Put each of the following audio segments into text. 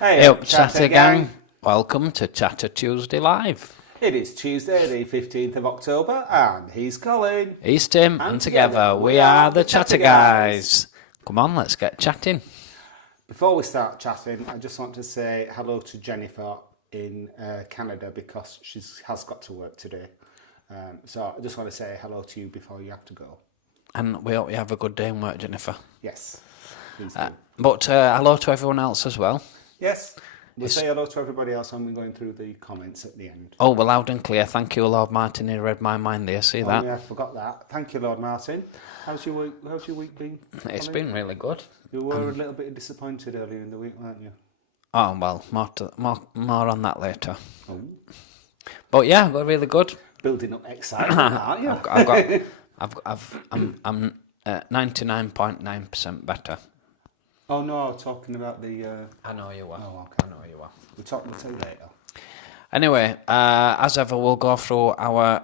Hey up, Chatter Gang. Welcome to Chatter Tuesday Live. It is Tuesday, the 15th of October, and he's Colin. He's Tim, and together we are the Chatter Guys. Come on, let's get chatting. Before we start chatting, I just want to say hello to Jennifer in Canada because she has got to work today. So I just want to say hello to you before you have to go. And we hope you have a good day in work, Jennifer. Yes, please do. But hello to everyone else as well. Yes, we'll say hello to everybody else when we're going through the comments at the end. Oh, we're loud and clear. Thank you, Lord Martin. He read my mind there. See that? Yeah, I forgot that. Thank you, Lord Martin. How's your week been? It's been really good. You were a little bit disappointed earlier in the week, weren't you? Oh, well, more on that later. Oh. But yeah, we're really good. Building up excitement, aren't you? I'm 99.9% better. Oh no, talking about the. I know you are. Oh, okay. I know you are. We'll talk later. Anyway, as ever, we'll go through our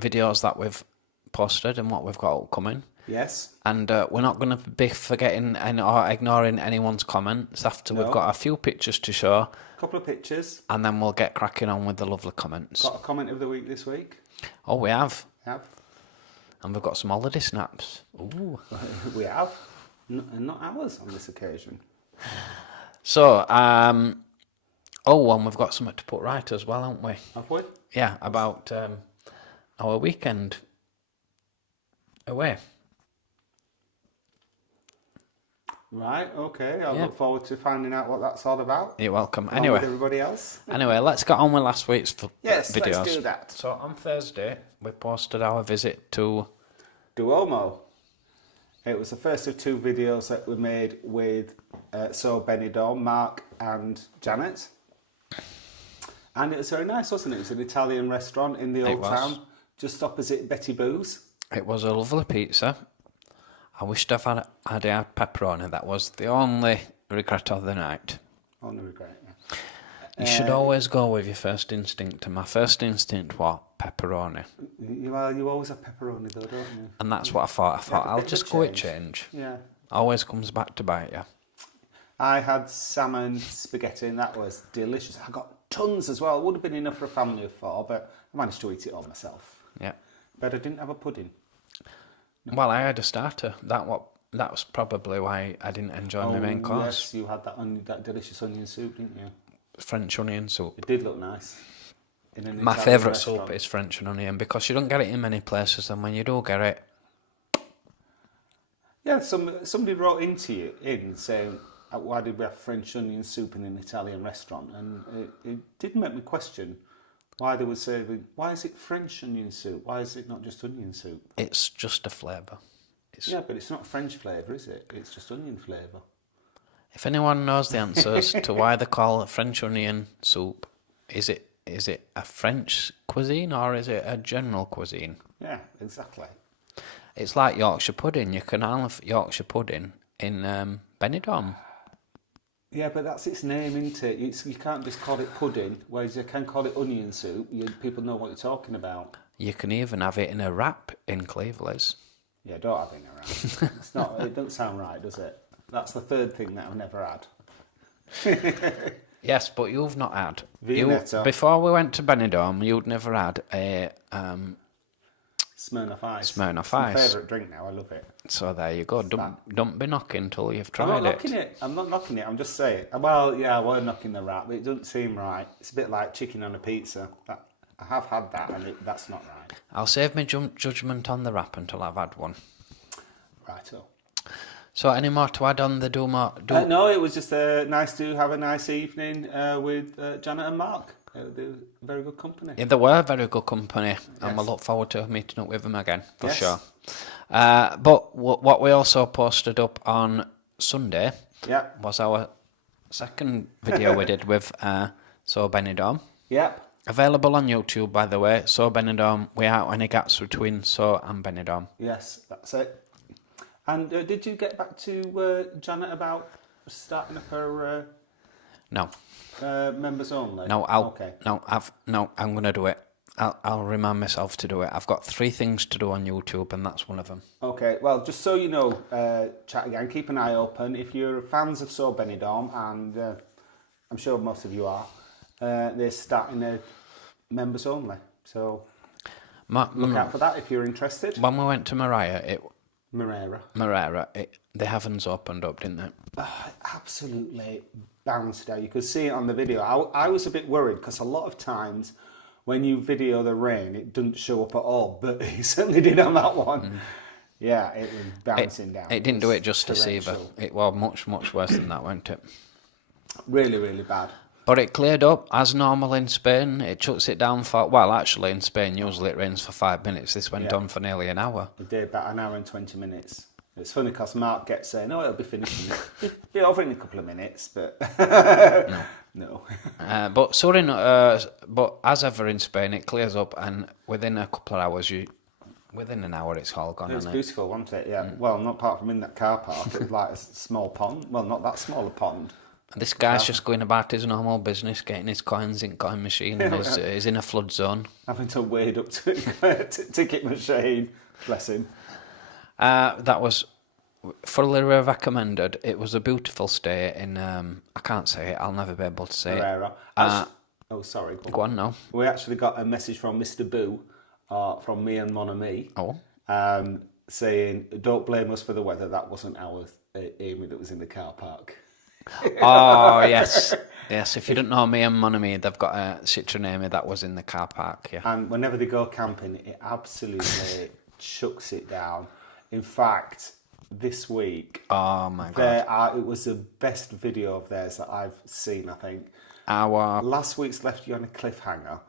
videos that we've posted and what we've got upcoming. Yes. And we're not going to be forgetting or ignoring anyone's comments after we've got a few pictures to show. A couple of pictures. And then we'll get cracking on with the lovely comments. Got a comment of the week this week. Oh, we have. Have. And we've got some holiday snaps. Ooh. We have. Not ours on this occasion. So, and we've got something to put right as well, haven't we? Have we? Yeah, about our weekend away. Right, okay. I'll look forward to finding out what that's all about. You're welcome. Along with everybody else. Anyway, let's get on with last week's videos. Yes, let's do that. So on Thursday, we posted our visit to Duomo. It was the first of two videos that we made with So Benidorm, Mark and Janet. And it was very nice, wasn't it? It was an Italian restaurant in the old town, just opposite Betty Boo's. It was a lovely pizza. I wished I'd had pepperoni. That was the only regret of the night. Only regret, yeah. You should always go with your first instinct, and my first instinct was pepperoni. You always have pepperoni though, don't you? And that's what I thought. I thought, I'll just go with change. Yeah. Always comes back to bite you. I had salmon spaghetti, and that was delicious. I got tons as well. It would have been enough for a family of four, but I managed to eat it all myself. Yeah. But I didn't have a pudding. No. Well, I had a starter. That was probably why I didn't enjoy my main course. Yes, you had that delicious onion soup, didn't you? French onion soup. It did look nice. My favourite soup is French onion because you don't get it in many places, and when you do get it... Yeah, somebody wrote in saying, why did we have French onion soup in an Italian restaurant? And it did make me question why they would say, why is it French onion soup? Why is it not just onion soup? It's just a flavour. Yeah, but it's not French flavour, is it? It's just onion flavour. If anyone knows the answers to why they call it French onion soup, is it a French cuisine or is it a general cuisine? Yeah, exactly. It's like Yorkshire pudding. You can have Yorkshire pudding in Benidorm. Yeah, but that's its name, isn't it? You can't just call it pudding, whereas you can call it onion soup. People know what you're talking about. You can even have it in a wrap in Cleveland's. Yeah, don't have it in a wrap. It doesn't sound right, does it? That's the third thing that I've never had. Yes, but you've not had. Before we went to Benidorm, you'd never had a Smirnoff Ice. Smirnoff Ice. My favourite drink now. I love it. So there you go. Don't be knocking till you've tried it. I'm not knocking it. I'm just saying. Well, yeah, I was knocking the wrap, but it doesn't seem right. It's a bit like chicken on a pizza. I have had that, and that's not right. I'll save my judgment on the wrap until I've had one. Righto. So, any more to add on the Duomo? No, it was just nice to have a nice evening with Janet and Mark. They were very good company. Yeah, they were very good company, and we'll look forward to meeting up with them again, for sure. But what we also posted up on Sunday was our second video we did with So Benidorm. Yep. Available on YouTube, by the way. So Benidorm, without any gaps between So and Benidorm. Yes, that's it. And did you get back to Janet about starting up her No. Members only? No, I'm going to do it. I'll remind myself to do it. I've got 3 things to do on YouTube, and that's one of them. Okay, well, just so you know, chat again, keep an eye open. If you're fans of So Benidorm and I'm sure most of you are. They're starting their members only. So look out for that if you're interested. When we went to Marera, the heavens opened up, didn't they? Absolutely bounced out. You could see it on the video. I was a bit worried because a lot of times when you video the rain, it doesn't show up at all, but it certainly did on that one. Yeah, it was bouncing down. It didn't do it justice either. It was much, much worse than that, wasn't it? Really, really bad. But it cleared up, as normal in Spain. It shuts it down for, well, actually in Spain, usually it rains for 5 minutes. This went on for nearly an hour. It did, about an hour and 20 minutes. It's funny because Mark gets saying, oh, it'll be finished. Be over in a couple of minutes, but no. But as ever in Spain, it clears up, and within a couple of hours, within an hour, it's all gone. It's beautiful, wasn't it? Yeah. Well, not apart from in that car park. It was like a small pond. Well, not that small a pond. This guy's just going about his normal business, getting his coins in coin machine, and he's in a flood zone. Having to wade up to ticket machine. Bless him. That was fully recommended. It was a beautiful stay in, I can't say it, I'll never be able to say Marera. it. Sorry. Go on now. We actually got a message from Mr. Boo, from me and Mon Ami, saying, don't blame us for the weather, that wasn't our Amy that was in the car park. Oh, yes. Yes, if you don't know me and Mon Ami, they've got a Citroen Amy that was in the car park, yeah. And whenever they go camping, it absolutely chucks it down. In fact, this week, oh my God, it was the best video of theirs that I've seen, I think. Last week's left you on a cliffhanger.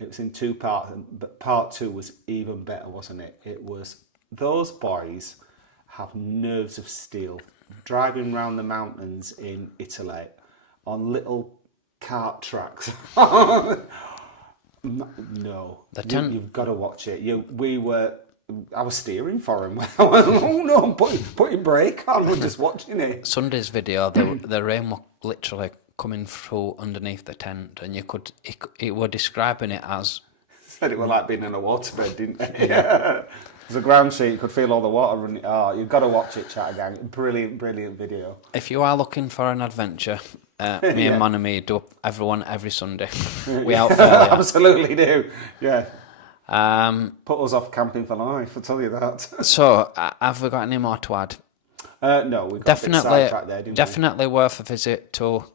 It was in 2 parts, but part 2 was even better, wasn't it? It was, those boys have nerves of steel. Driving around the mountains in Italy on little cart tracks. No, you've got to watch it. I was steering for him. I went, oh no, put your brake on. We're just watching it. Sunday's video, the rain was literally coming through underneath the tent, and it were describing it as. Said it was like being in a waterbed, didn't it? Yeah. There's a ground sheet, you could feel all the water running. Oh, you've got to watch it, chat gang. Brilliant, brilliant video. If you are looking for an adventure, me and Mon Ami do everyone every Sunday. We out fairly. Absolutely do. Yeah. Put us off camping for life, I'll tell you that. So, have we got any more to add? No, we've got a bit sidetracked there, definitely worth a visit to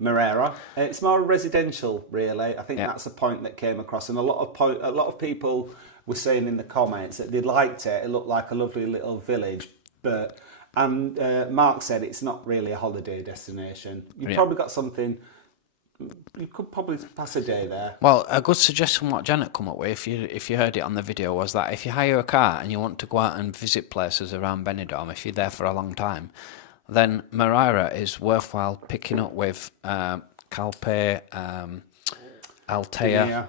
Marera. It's more residential, really. I think that's the point that came across, and a lot of people were saying in the comments that they liked it. It looked like a lovely little village, and Mark said it's not really a holiday destination. You've probably got something. You could probably pass a day there. Well, a good suggestion what Janet come up with, if you heard it on the video, was that if you hire a car and you want to go out and visit places around Benidorm, if you're there for a long time, then Marera is worthwhile picking up with Calpe, Altea,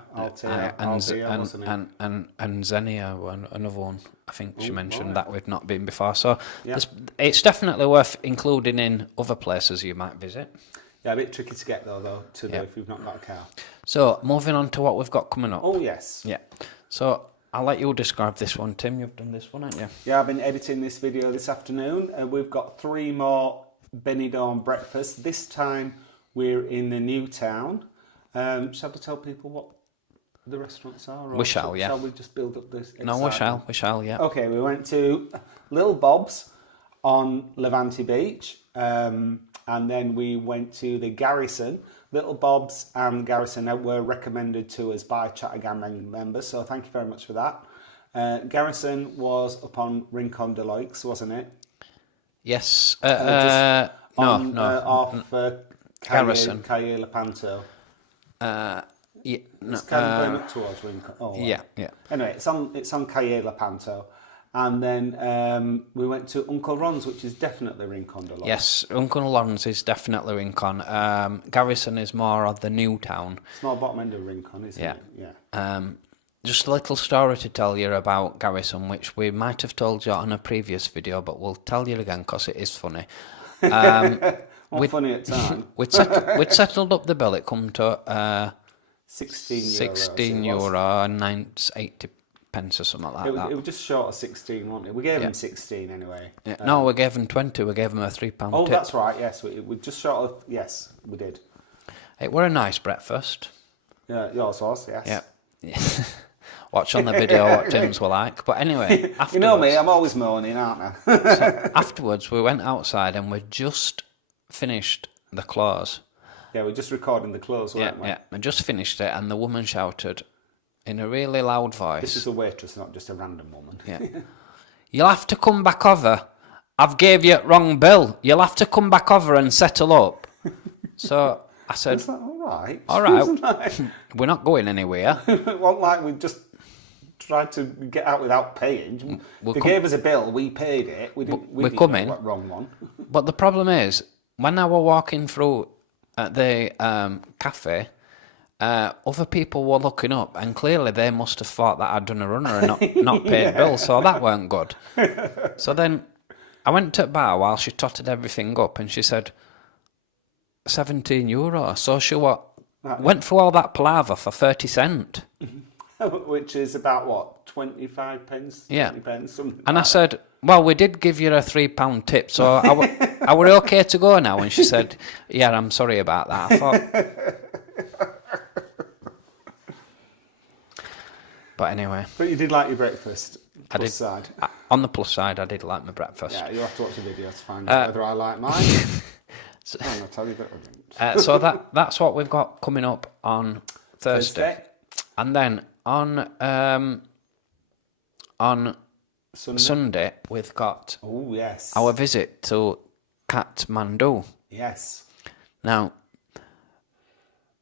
and Xenia, another one. I think she mentioned that we've not been before. So it's definitely worth including in other places you might visit. Yeah, a bit tricky to get though if you've not got a car. So moving on to what we've got coming up. Oh yes. Yeah. So I'll let you describe this one, Tim. You've done this one, haven't you? Yeah, I've been editing this video this afternoon, and we've got 3 more Benidorm breakfasts. This time we're in the new town. Shall we tell people what the restaurants are? We shall, yeah. Shall we just build up this excitement? No, we shall, yeah. Okay, we went to Little Bob's on Levante Beach, and then we went to the Garrison. Little Bob's and Garrison were recommended to us by Chattergang members, so thank you very much for that. Garrison was up on Rincon de Leix, wasn't it? Yes. Garrison. Calle Lepanto. It's kind of going up towards Rincon. Oh, wow. Yeah. Anyway, it's on Calle Lepanto. And then we went to Uncle Ron's, which is definitely Rincon de Leix. Yes, Uncle Ron's is definitely Rincon. Garrison is more of the new town. It's more bottom end of Rincon, isn't it? Yeah. Just a little story to tell you about Garrison, which we might have told you on a previous video, but we'll tell you again because it is funny. Funny at the time. We'd settled up the bill. It come to €16 and 80 pence or something like that. It was just short of 16, wasn't it? We gave him 16 anyway. Yeah. No, we gave him 20. We gave him a £3 tip. Oh, that's right. Yes, we just short of. Yes, we did. It were a nice breakfast. Yeah, yours was, yes. Yeah. Watch on the video what Tim's were like. But anyway, afterwards... You know me, I'm always moaning, aren't I? So afterwards, we went outside and we just finished the close. Yeah, we're just recording the close, weren't we? Yeah, I just finished it, and the woman shouted in a really loud voice. This is a waitress, not just a random woman. Yeah. You'll have to come back over. I've gave you wrong bill. You'll have to come back over and settle up. So I said, Is that all right? All right. We're not going anywhere. It wasn't like we just tried to get out without paying. They gave us a bill, we paid it. We didn't know what wrong one. But the problem is, when I were walking through at the cafe, other people were looking up, and clearly they must have thought that I'd done a runner and not paid bill, so that weren't good. So then I went to the bar while she totted everything up, and she said, €17. So she went through all that palaver for 30 cents. Which is about, what, 25 pence? Yeah. 20 pence, something And like I said, well, we did give you a £3 tip, so I were okay to go now? And she said, yeah, I'm sorry about that. I thought... But anyway. But you did like your breakfast, plus side. On the plus side, I did like my breakfast. Yeah, you'll have to watch the video to find out whether I like mine. I'll tell you that I didn't. So that's what we've got coming up on Thursday. And then on Sunday we've got our visit to Kathmandu. Yes. Now,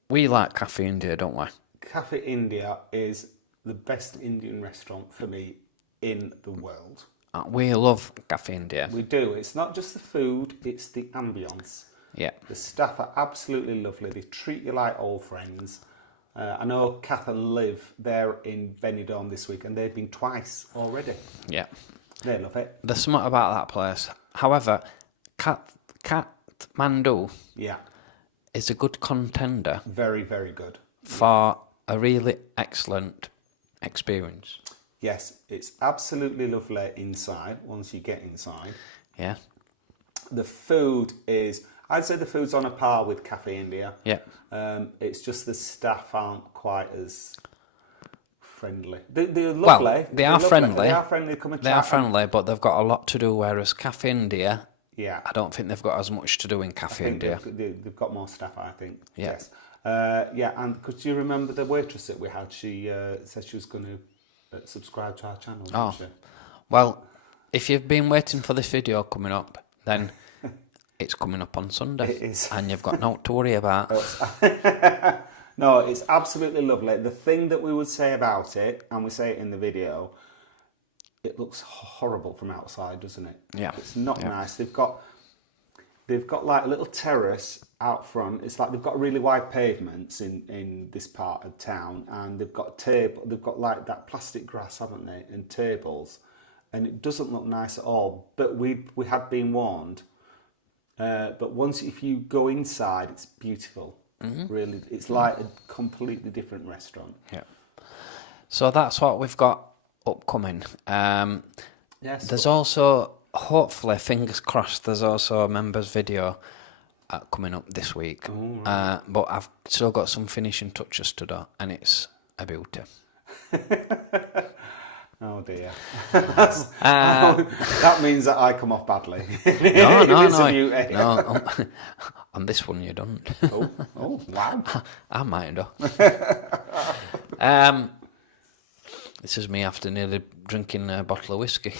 we like Cafe India, don't we? Cafe India is the best Indian restaurant for me in the world. We love Cafe India. We do. It's not just the food, it's the ambience. Yeah. The staff are absolutely lovely. They treat you like old friends. I know Kath and Liv, they're in Benidorm this week, and they've been twice already. Yeah. They love it. There's something about that place. However, Kathmandu is a good contender. Very, very good. For a really excellent experience. Yes, it's absolutely lovely inside, once you get inside. Yeah. The food is, I'd say the food's on a par with Cafe India. Yeah. It's just the staff aren't quite as friendly. They're lovely. Well, they are friendly. They are friendly. Come and they chat are friendly, but they've got a lot to do, whereas Cafe India, yeah, I don't think they've got as much to do in Cafe India. They've got more staff, I think. Yeah. Yes. Yeah, and could you remember the waitress that we had? She said she was going to subscribe to our channel. Oh, well, if you've been waiting for this video coming up, then it's coming up on Sunday. It is. And you've got no to worry about. No, it's absolutely lovely. The thing that we would say about it, and we say it in the video, it looks horrible from outside, doesn't it? Yeah. It's not nice. They've got like a little terrace out front. It's like they've got really wide pavements in this part of town, and they've got they've got like that plastic grass, haven't they, and tables, and it doesn't look nice at all. But we had been warned. But if you go inside, it's beautiful. Mm-hmm. Really, it's like a completely different restaurant. Yeah. So that's what we've got upcoming. Yes. There's also, hopefully, fingers crossed, there's also a members video coming up this week. Oh, right. But I've still got some finishing touches to do, and it's a beauty. Oh dear. That means that I come off badly. No. On this one you don't. Oh, wow. I might do. This is me after nearly drinking a bottle of whiskey.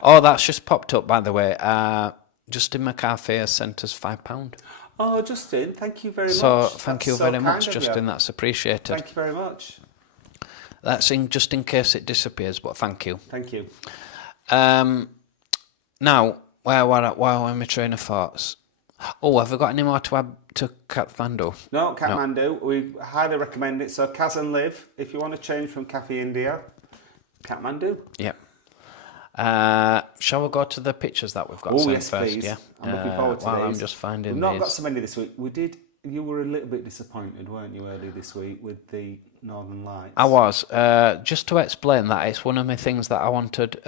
Oh, that's just popped up, by the way. Justin McCarthy has sent us £5. Oh, Justin, thank you very much. So thank you very much, Justin. That's appreciated. Thank you very much. That's just in case it disappears, but thank you. Thank you. Now, where were my train of thoughts? Oh, have we got any more to add to Kathmandu? No, Kathmandu. No. We highly recommend it. So, Kaz and Liv, if you want to change from Cafe India, Kathmandu. Yep. Shall we go to the pictures that we've got sent first? Please. Yeah. I'm looking forward to these. I'm just finding We've not got so many this week. You were a little bit disappointed, weren't you, early this week with the Northern Lights? I was. Just to explain that, it's one of my things that I wanted.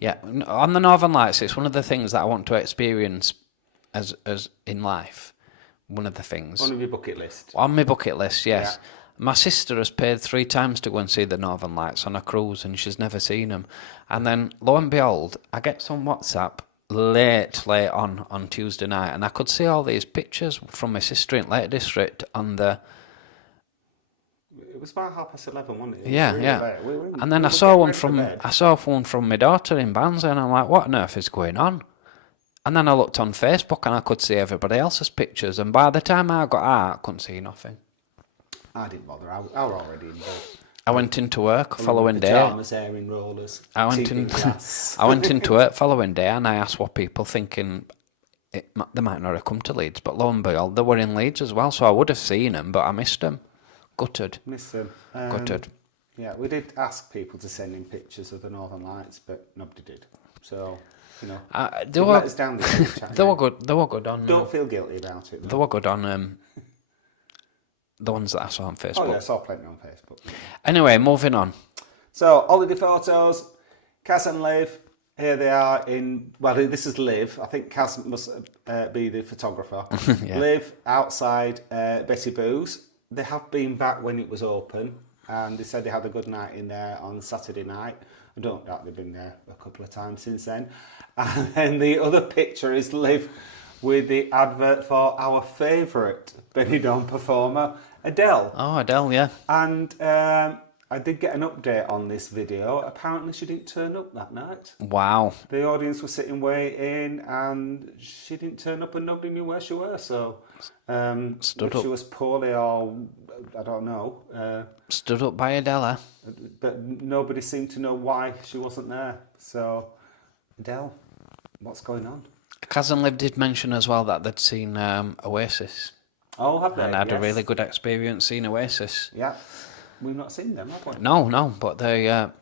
Yeah, on the Northern Lights, it's one of the things that I want to experience as in life. One of the things. On your bucket list. On my bucket list, yes. Yeah. My sister has paid 3 times to go and see the Northern Lights on a cruise, and she's never seen them. And then, lo and behold, I get some WhatsApp late on Tuesday night, and I could see all these pictures from my sister in Lake District on the... It was about 11:30, wasn't it? Yeah. And then I saw one from my daughter in Barnsley, and I'm like, what on earth is going on? And then I looked on Facebook, and I could see everybody else's pictures, and by the time I got out, I couldn't see nothing. I didn't bother. I was already in bed. I went into work following day. Pajamas, airing rollers. I went into work following day, and I asked what people thinking they might not have come to Leeds, but lo and behold, they were in Leeds as well, so I would have seen them, but I missed them. Gutted. Missed them. Gutted. Yeah, we did ask people to send in pictures of the Northern Lights, but nobody did. So, you know, they were let us down this chat. they were good. They were good on. Don't feel guilty about it. Though. They were good on the ones that I saw on Facebook. Oh yeah, I saw plenty on Facebook. Anyway, moving on. So, holiday photos. Kaz and Liv, here they are in... Well, this is Liv. I think Kaz must be the photographer. Yeah. Liv outside Betty Boo's. They have been back when it was open, and they said they had a good night in there on Saturday night. I don't doubt they've been there a couple of times since then. And then the other picture is Liv with the advert for our favourite Benidorm performer, Adele. Oh, Adele, yeah. And I did get an update on this video. Apparently she didn't turn up that night. Wow. The audience was sitting waiting and she didn't turn up and nobody knew where she was. So if she was poorly or I don't know. Stood up by Adele. But nobody seemed to know why she wasn't there. So Adele, what's going on? Cousin Liv did mention as well that they'd seen Oasis. Oh, have they? And had a Yes. really good experience seeing Oasis. Yeah. We've not seen them, have we? No, but they'll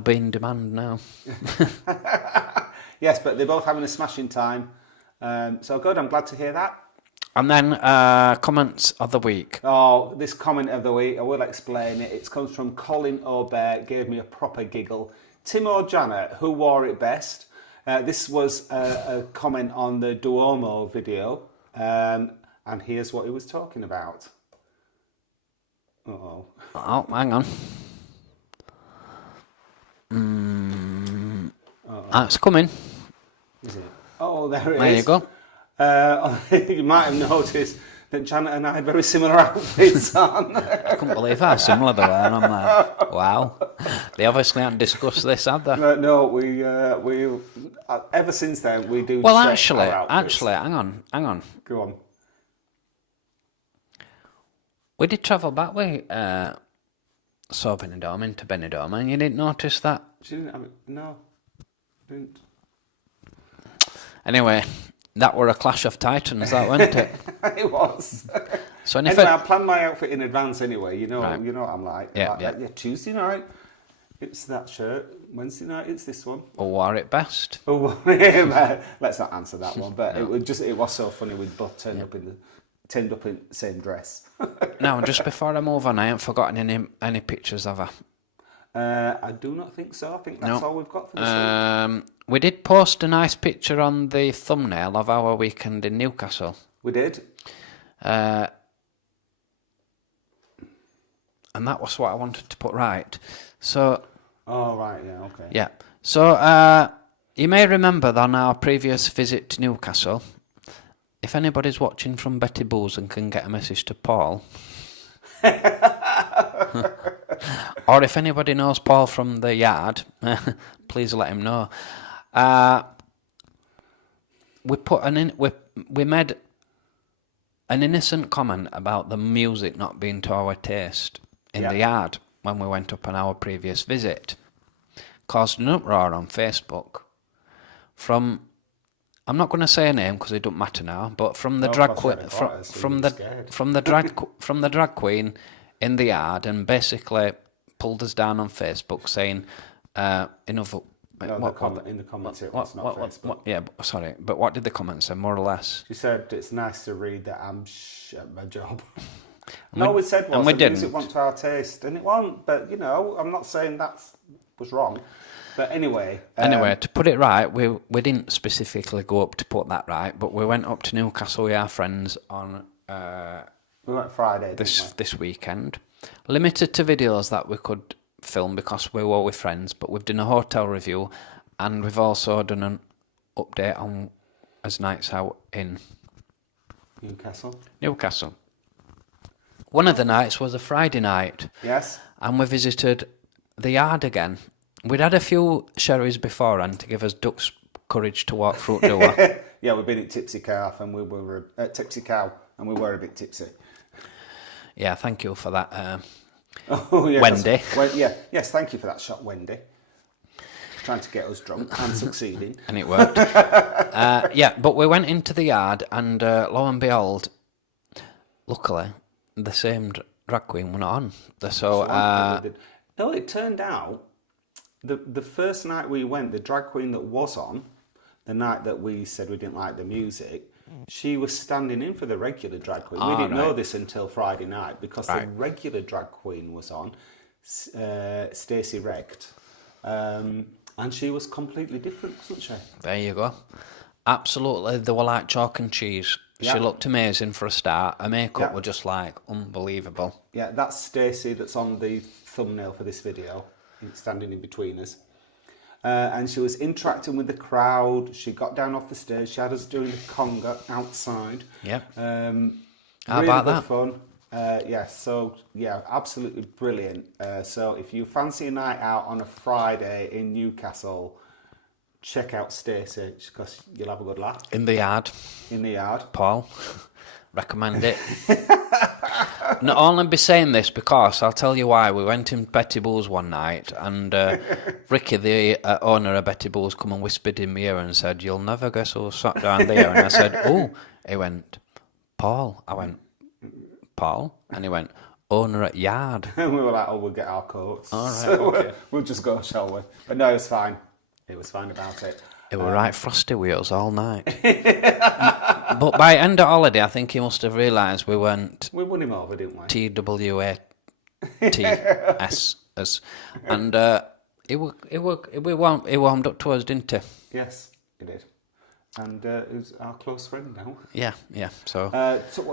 be in demand now. Yes, but they're both having a smashing time. So good, I'm glad to hear that. And then comments of the week. Oh, this comment of the week, I will explain it. It comes from Colin O'Bear, gave me a proper giggle. Tim or Janet, who wore it best? This was a comment on the Duomo video, and here's what he was talking about. Uh-oh. Oh, hang on. That's coming. Is it? Oh, there it is. There you go. You might have noticed that Janet and I had very similar outfits on. I couldn't believe how similar they were, and I'm like, wow. They obviously haven't discussed this, have they? No, we ever since then we do. Well, check our outfits. actually, hang on. Go on. We did travel back with Benidorm into Benidorm, and you didn't notice that? She didn't have it. No, didn't. Anyway, that were a clash of titans, that wasn't it? It was. So anyway, I planned my outfit in advance anyway. You know, right. You know what I'm like. Yeah, like, yeah. Tuesday night, it's that shirt. Wednesday night, it's this one. Who wore it best? Oh, let's not answer that one. But no. It was so funny. We both turned up in the same dress. Now, just before I move on, I haven't forgotten any pictures of her. I do not think so. I think that's all we've got for this week. We did post a nice picture on the thumbnail of our weekend in Newcastle. We did. And that was what I wanted to put right. So. Oh, right, yeah, okay. Yeah. So, you may remember that on our previous visit to Newcastle, if anybody's watching from Betty Boo's and can get a message to Paul, or if anybody knows Paul from the yard, please let him know. We made an innocent comment about the music not being to our taste in the yard when we went up on our previous visit. Caused an uproar on Facebook from, I'm not going to say a name because it don't matter now, but from the drag queen, from the drag queen in the yard, and basically pulled us down on Facebook saying, enough. In the comments, it was not Facebook. Sorry, but what did the comment say, more or less? She said, it's nice to read that I'm at my job. No, we said was we the didn't. music wasn't to our taste, and it wasn't, but, you know, I'm not saying that was wrong, But anyway. Anyway, to put it right, we didn't specifically go up to put that right, but we went up to Newcastle with our friends on we went Friday, this weekend. Limited to videos that we could film because we were with friends, but we've done a hotel review and we've also done an update on as nights out in Newcastle. One of the nights was a Friday night. Yes. And we visited the yard again. We'd had a few sherries beforehand to give us duck's courage to walk through the door. Yeah, we've been at Tipsy Cow and we were at Tipsy Cow and we were a bit tipsy. Yeah, thank you for that, yes, Wendy. Yes, thank you for that shot, Wendy. Trying to get us drunk and succeeding. And it worked. Yeah, but we went into the yard and lo and behold, luckily, the same drag queen were not on. No, it turned out the first night we went, the drag queen that was on, the night that we said we didn't like the music, she was standing in for the regular drag queen. We didn't know this until Friday night because the regular drag queen was on, Stacey Recht, and she was completely different, wasn't she? There you go. Absolutely, they were like chalk and cheese. She looked amazing for a start. Her makeup were just like unbelievable. Yeah, that's Stacey that's on the thumbnail for this video, standing in between us. And she was interacting with the crowd. She got down off the stage. She had us doing the conga outside. Yeah. How about good that? Fun. Absolutely brilliant. So if you fancy a night out on a Friday in Newcastle, check out Stacey because you'll have a good laugh. In the yard. In the yard. Paul, recommend it. Not only be saying this because I'll tell you why. We went in Betty Boo's one night and Ricky, the owner of Betty Boo's, come and whispered in my ear and said, "You'll never guess who sat down there." And I said, "Oh." He went, "Paul." I went, "Paul?" And he went, "Owner at yard." And we were like, "Oh, we'll get our coats." All right, so okay. We'll just go, shall we? But no, it was fine. It was fine about it. It were right frosty wheels all night. But by end of holiday, I think he must have realised we weren't. We won him over, didn't we? TWATS. And he warmed up to us, didn't he? Yes, he did. And he's our close friend now. Yeah. So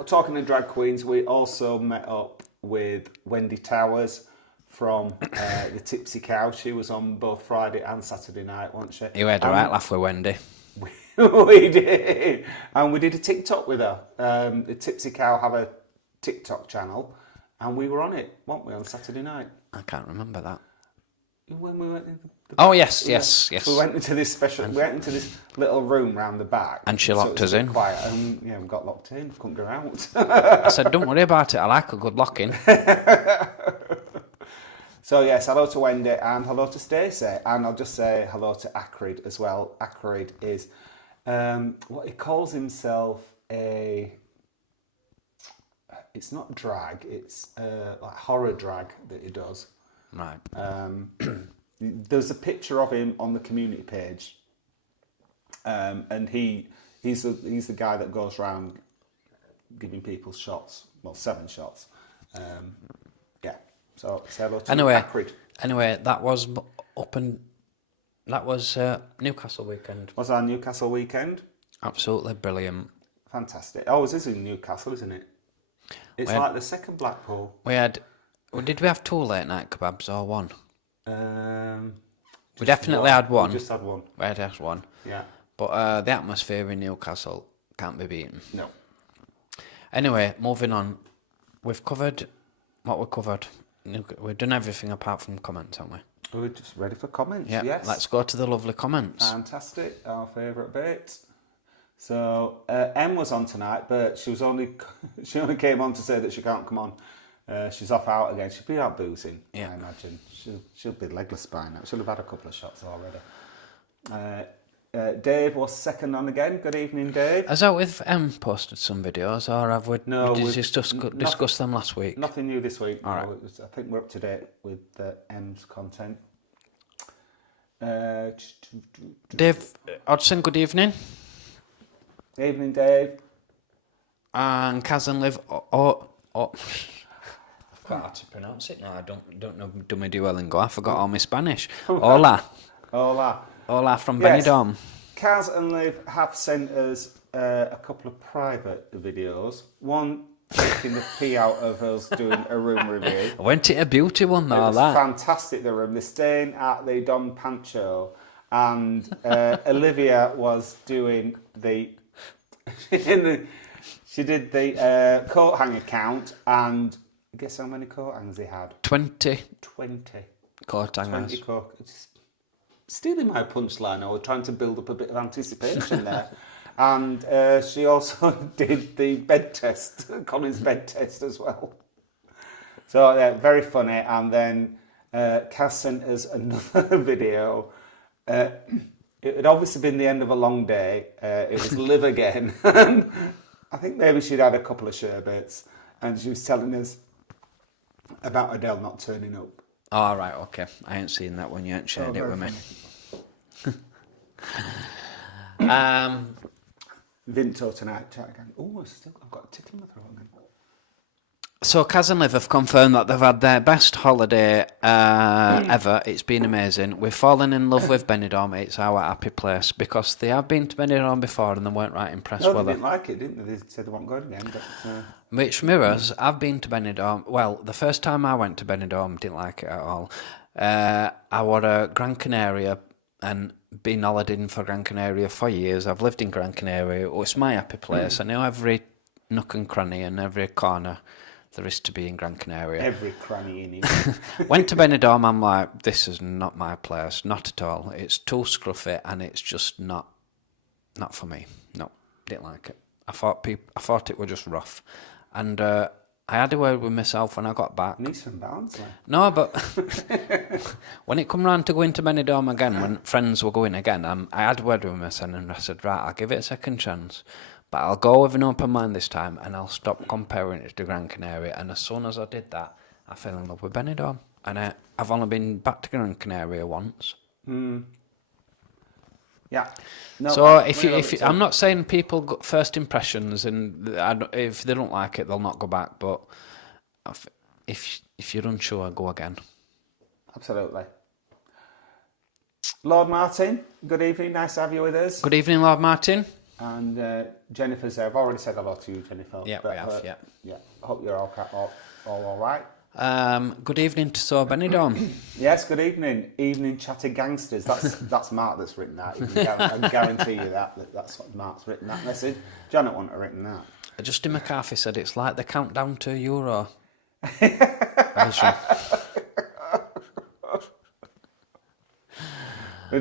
talking to drag queens, we also met up with Wendy Towers from the Tipsy Cow. She was on both Friday and Saturday night, wasn't she? You had a right laugh with Wendy. We did. And we did a TikTok with her. The Tipsy Cow have a TikTok channel, and we were on it, weren't we, on Saturday night? I can't remember that. When we went in yes. We went into this little room round the back. And she locked us in. Quiet, and we got locked in, couldn't go out. I said, "Don't worry about it, I like a good lock-in." So yes, hello to Wendy and hello to Stacey, and I'll just say hello to Ackrid as well. Ackrid is what he calls himself it's not drag, it's like horror drag that he does. Right. There's a picture of him on the community page, and he's the guy that goes around giving people shots, 7 shots. So say hello to Ackrid. Anyway, that was Newcastle weekend. Was our Newcastle weekend? Absolutely brilliant. Fantastic. Oh, this is in Newcastle, isn't it? It's like the second Blackpool. Did we have 2 late night kebabs or 1? We definitely one. had 1. We just had 1. We had 1. Yeah. But the atmosphere in Newcastle can't be beaten. No. Anyway, moving on. We've covered what we covered. We've done everything apart from comments, haven't we? We're just ready for comments, yeah, yes. Let's go to the lovely comments. Fantastic, our favourite bit. So, Em was on tonight, but she only came on to say that she can't come on. She's off out again. She'll be out boozing, I imagine. She'll be legless by now. She'll have had a couple of shots already. Dave was second on again. Good evening, Dave. Has that with Em posted some videos, or have we discussed them last week? Nothing new this week. All right. I think we're up to date with Em's content. Dave Hodgson, good evening. Evening, Dave. And Kaz and Liv. I've quite hard to pronounce it now. I don't know. Do my Duolingo. I forgot all my Spanish. Hola. Hola. Hola from Yes. Benidorm. Kaz and Liv have sent us a couple of private videos. One taking the pee out of us doing a room review. Went it a beauty one though, It was that. fantastic, the room. They're staying at the Don Pancho, and Olivia was doing the... she did the coat hanger count, and guess how many coat hangers they had? 20 20. coat 20 hangers. coat... Stealing my punchline, I was trying to build up a bit of anticipation there. And she also did the bed test, Colin's bed test as well. So, yeah, very funny. And then Kaz sent us another video. It had obviously been the end of a long day. It was Liv again. I think maybe she'd had a couple of sherbets. And she was telling us about Adele not turning up. Oh, right, okay. I ain't seen that one yet. Shared it with me. Vinto tonight, chat again. Oh, I've got a tickle in my throat again. So Kaz and Liv have confirmed that they've had their best holiday ever. It's been amazing. We've fallen in love with Benidorm. It's our happy place because they have been to Benidorm before and they weren't right impressed No, with they it. didn't like it, didn't they? They said they weren't going again. But, Which mirrors, I've been to Benidorm. Well, the first time I went to Benidorm, didn't like it at all. I was at Gran Canaria and been holidaying for Gran Canaria for years. I've lived in Gran Canaria. It's my happy place. I know every nook and cranny and every corner there is to be in Gran Canaria. every cranny in it. Went to Benidorm, I'm like, this is not my place, not at all. It's too scruffy and it's just not for me. No, didn't like it. I thought it was just rough. And I had a word with myself when I got back. Need some balance, like. No, but when it come round to going to Benidorm again, when friends were going again, I had a word with myself and I said, right, I'll give it a second chance. But I'll go with an open mind this time and I'll stop comparing it to Gran Canaria. And as soon as I did that, I fell in love with Benidorm. And I've only been back to Gran Canaria once. Yeah. No, So I'm not saying people got first impressions and if they don't like it, they'll not go back. But if you're unsure, go again. Absolutely. Lord Martin, good evening. Nice to have you with us. Good evening, Lord Martin. And Jennifer's there. I've already said hello to you, Jennifer. Yeah, we have, yeah. Yeah. Hope you're all right. Good evening to So Benidorm. Yes, good evening. Evening chatty gangsters. That's Mark that's written that. I guarantee you that's what Mark's written that message. Janet wouldn't have written that. Justin McCarthy said it's like the countdown to Euro. It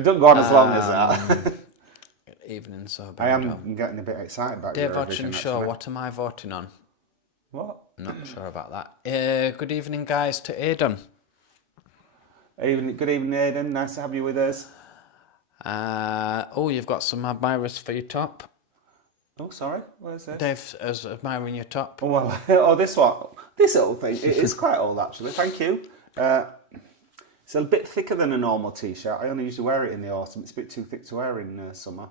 doesn't go on as long as that. Evening, So Benidorm. I am getting a bit excited about Dave Eurovision, Hodgson Show, actually. what am I voting on? What? Not sure about that. Good evening, guys, to Aidan. Good evening, Aidan. Nice to have you with us. You've got some admirers for your top. Oh, sorry. What is this? Dave is admiring your top. Oh, well, this one. This little thing. It is quite old, actually. Thank you. It's a bit thicker than a normal T-shirt. I only usually wear it in the autumn. It's a bit too thick to wear in summer.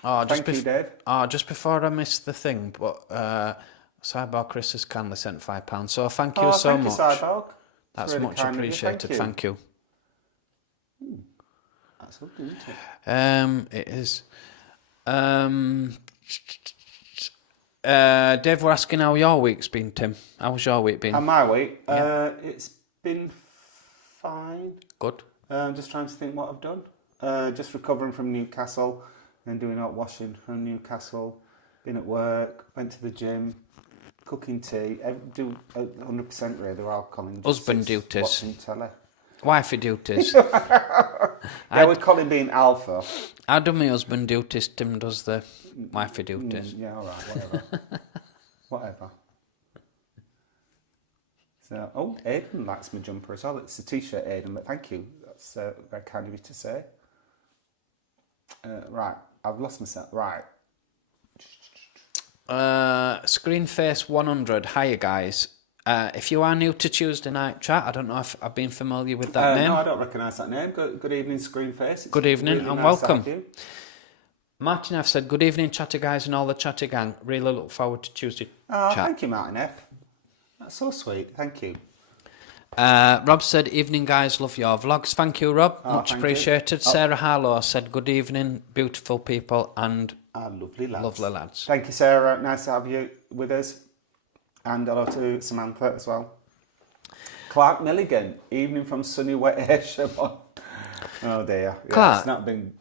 Thank you, Dave. Just before I missed the thing, but Cyborg Chris has kindly sent £5. So thank you so much. Thank you, Cyborg. That's really much appreciated. Thank you. That's lovely, isn't it? It is. Dave, we're asking how your week's been, Tim. How's your week been? And my week? It's been fine. Good. I'm just trying to think what I've done. Just recovering from Newcastle and doing hot washing from Newcastle. Been at work, went to the gym, cooking tea. Do 100% really. They're all Colin. Husband duties. Watching telly. Wifey duties. With Colin being alpha. I do my husband duties, Tim does the wifey duties. Yeah, all right, whatever. Whatever. So, Aidan likes my jumper as well. It's a T-shirt, Aidan, but thank you. That's very kind of you to say. Right, I've lost myself. Right. Screenface 100. Hiya, guys. If you are new to Tuesday Night Chat, I don't know if I've been familiar with that name. No, I don't recognise that name. Good evening, Screenface. Good evening and nice welcome. to have you. Martin F said, good evening, Chatty guys and all the Chatty gang. Really look forward to Tuesday Chat. Thank you, Martin F. That's so sweet. Thank you. Rob said, evening guys, love your vlogs. Thank you, Rob. Much appreciated. Sarah Harlow said, good evening, beautiful people and lovely lads. Thank you, Sarah. Nice to have you with us. And hello to Samantha as well. Clark Milligan, evening from sunny wet Ayrshire. Oh dear. Yeah, Clark, it's not been...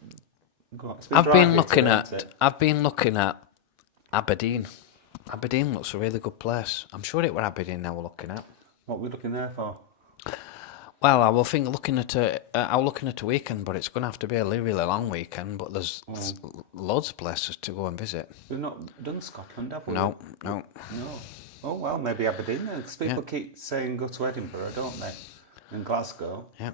I've been looking at Aberdeen. Aberdeen looks a really good place. I'm sure it were Aberdeen I were looking at. What are we looking there for? Well, I was looking at a weekend, but it's going to have to be a really long weekend. But there's loads of places to go and visit. We've not done Scotland, have we? No. Oh well, maybe Aberdeen then. Because people keep saying go to Edinburgh, don't they? And Glasgow. Yeah.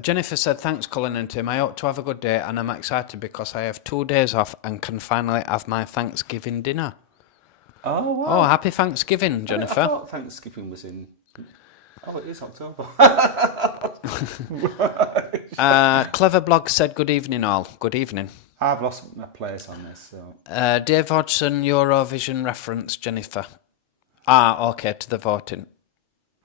Jennifer said, thanks Colin and Tim, I hope to have a good day and I'm excited because I have 2 days off and can finally have my Thanksgiving dinner. Oh wow. Oh, happy Thanksgiving, Jennifer. I thought Thanksgiving was in... Oh, it is October. Clever Blog said, good evening all. Good evening. I've lost my place on this, so... Dave Hodgson, Eurovision reference, Jennifer. Okay, to the voting.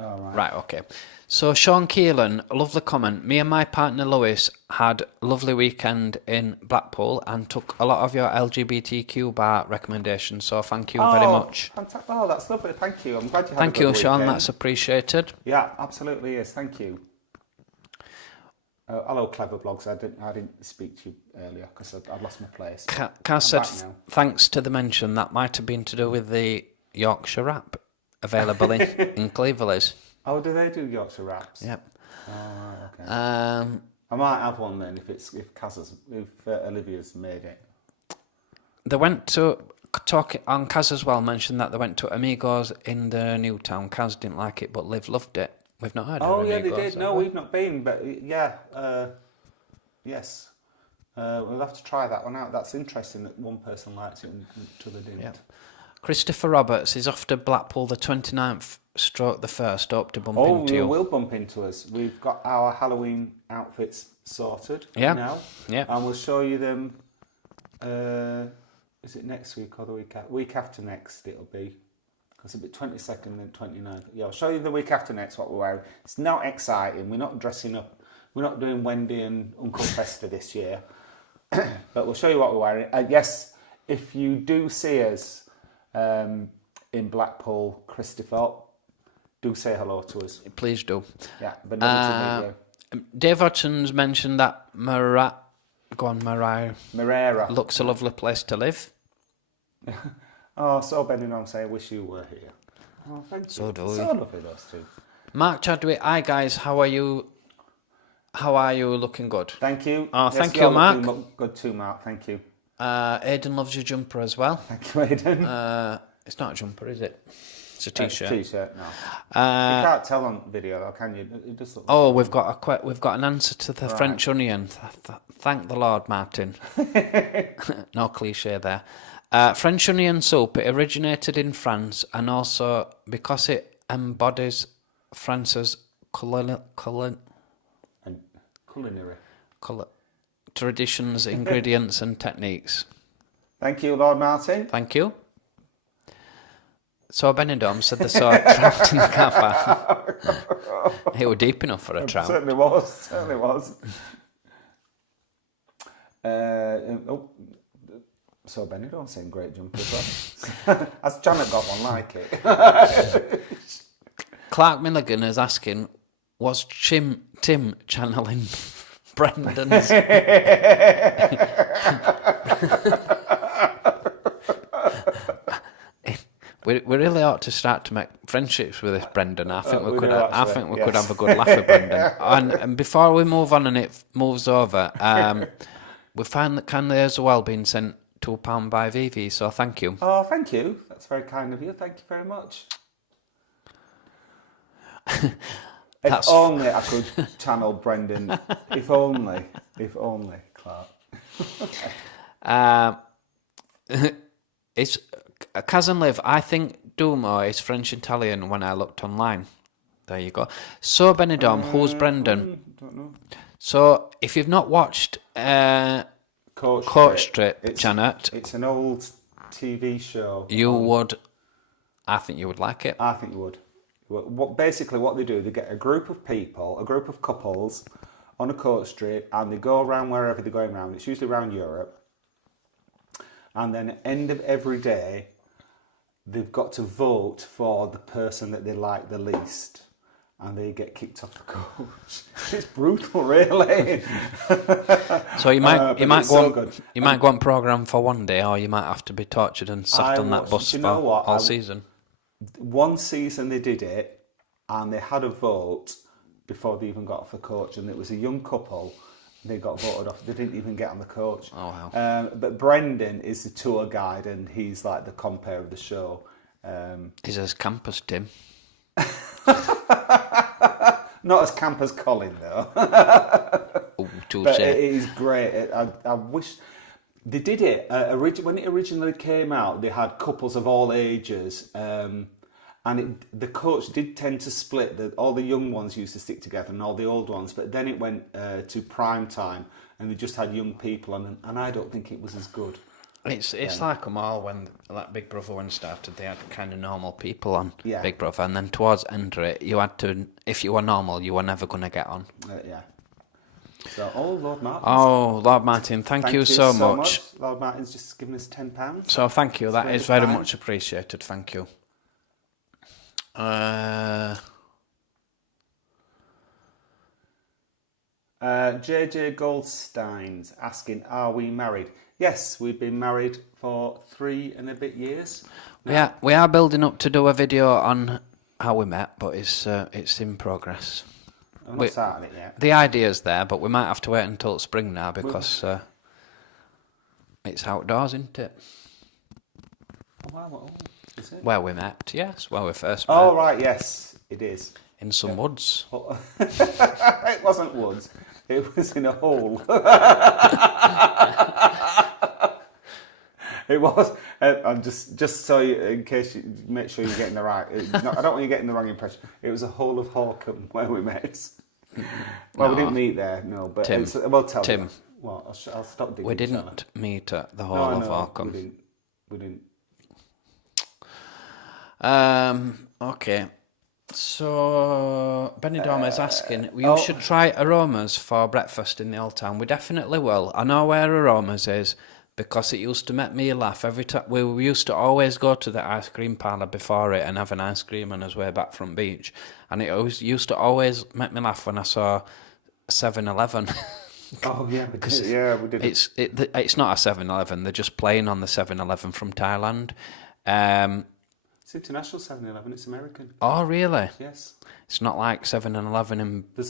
Oh, right. Right, okay. So Sean Keelan, a lovely comment. Me and my partner Lewis had a lovely weekend in Blackpool and took a lot of your LGBTQ bar recommendations. So thank you very much. Oh, that's lovely. Thank you. I'm glad you had Thank a good you, Sean. weekend. That's appreciated. Yeah, absolutely is. Thank you. Hello, Clever Blogs. I didn't speak to you earlier because I'd lost my place. Kaz said, thanks to the mention, that might have been to do with the Yorkshire wrap available in Cleveland's. Oh, do they do Yorkshire wraps? Yep. Oh, right, okay. I might have one then if Olivia's made it. They went to talk on Kaz as well. Mentioned that they went to Amigos in the new town. Kaz didn't like it, but Liv loved it. We've not heard of Amigos. Oh yeah, they did. No, we've not been, but yeah, yes. We'll have to try that one out. That's interesting that one person liked it and the other didn't. Yep. Christopher Roberts is off to Blackpool the 29th stroke the 1st. Hope to bump into you. Oh, we will bump into us. We've got our Halloween outfits sorted now. Yeah. And we'll show you them, is it next week or the week after next it'll be. Because it'll be 22nd and 29th. Yeah, I'll show you the week after next what we're wearing. It's not exciting. We're not dressing up. We're not doing Wendy and Uncle Fester this year. But we'll show you what we're wearing. Yes, if you do see us in Blackpool, Christopher, do say hello to us. Please do. Yeah, but never to meet you. Dave Hudson's mentioned that Mariah looks a lovely place to live. Oh, so Benny I'm saying, wish you were here. Oh, thank you. So do we. So lovely, those two. Mark Chadwick, hi guys, how are you? How are you? Looking good. Thank you. Oh, thank you, Mark. Good too, Mark. Thank you. Aidan loves your jumper as well. Thank you, Aidan. It's not a jumper, is it? It's a t-shirt. It's a t-shirt, no. You can't tell on video, though, can you? It does look we've got an answer to the French onion. Thank the Lord, Martin. No cliche there. French onion soup. It originated in France, and also because it embodies France's culinary traditions, ingredients, and techniques. Thank you, Lord Martin. Thank you. So Benidorm said they saw a trout in the car park. It was deep enough for a trout. Certainly was. So Benidorm saying great jumper as well. Has Janet got one like it? Clark Milligan is asking, was Tim channeling Brendan's... We really ought to start to make friendships with this Brendan. I think we could have a good laugh with Brendan. And before we move on and it moves over, we find that Candy as well being sent £2 by Vivi. So thank you. Oh, thank you. That's very kind of you. Thank you very much. If only I could channel Brendan. If only, Clark. It's Cousin Liv. I think Dumo is French Italian when I looked online. There you go. So Benidorm, who's Brendan? Don't know. So if you've not watched Coach Trip, Janet, it's an old TV show. I think you would like it. I think you would. Basically what they do, they get a group of people, a group of couples on a coach trip, and they go around wherever they're going around. It's usually around Europe. And then at the end of every day, they've got to vote for the person that they like the least, and they get kicked off the coach. It's brutal, really. So you might you might go on programme for one day, or you might have to be tortured and sat on that bus for all season. One season they did it, and they had a vote before they even got off the coach, and it was a young couple. They got voted off. They didn't even get on the coach. Oh wow! But Brendan is the tour guide, and he's like the compere of the show. He's as camp as Tim. Not as camp as Colin, though. But it is great. I wish they did it. When it originally came out, they had couples of all ages. And the coach did tend to split. All the young ones used to stick together and all the old ones. But then it went to prime time, and they just had young people, and I don't think it was as good. It's like them all when that Big Brother when it started, they had kind of normal people on Big Brother, and then towards the end of it, you had to, if you were normal, you were never going to get on. So, Lord Martin. Oh, Lord Martin, thank you so much. Lord Martin's just given us £10. So thank you, that is very much appreciated, thank you. JJ Goldstein's asking, are we married? Yes, we've been married for 3 and a bit years. Yeah, we are building up to do a video on how we met, but it's in progress. I'm not starting it yet. The idea's there, but we might have to wait until spring now because it's outdoors, isn't it? Is it? Where we met, yes, where we first met. Oh, right, yes, it is. In some woods. It wasn't woods. It was in a hole. It was. I'm just so you, in case you make sure you're getting the right. I don't want you getting the wrong impression. It was a hole of Horkham where we met. Well, we didn't meet there, no. But Tim. Tell Tim. me. Well, I'll stop digging. We didn't meet at the hole of Horkham. We didn't. Okay. So Benidorm is asking, you should try Aromas for breakfast in the Old Town. We definitely will. I know where Aromas is because it used to make me laugh every time. We used to always go to the ice cream parlour before it and have an ice cream on us way back from beach. And it used to always make me laugh when I saw 7-Eleven. Oh yeah, we did. It's not a 7-Eleven. They're just playing on the 7-Eleven from Thailand. It's international 7-Eleven. It's American. Oh really? Yes. It's not like 7-Eleven in. There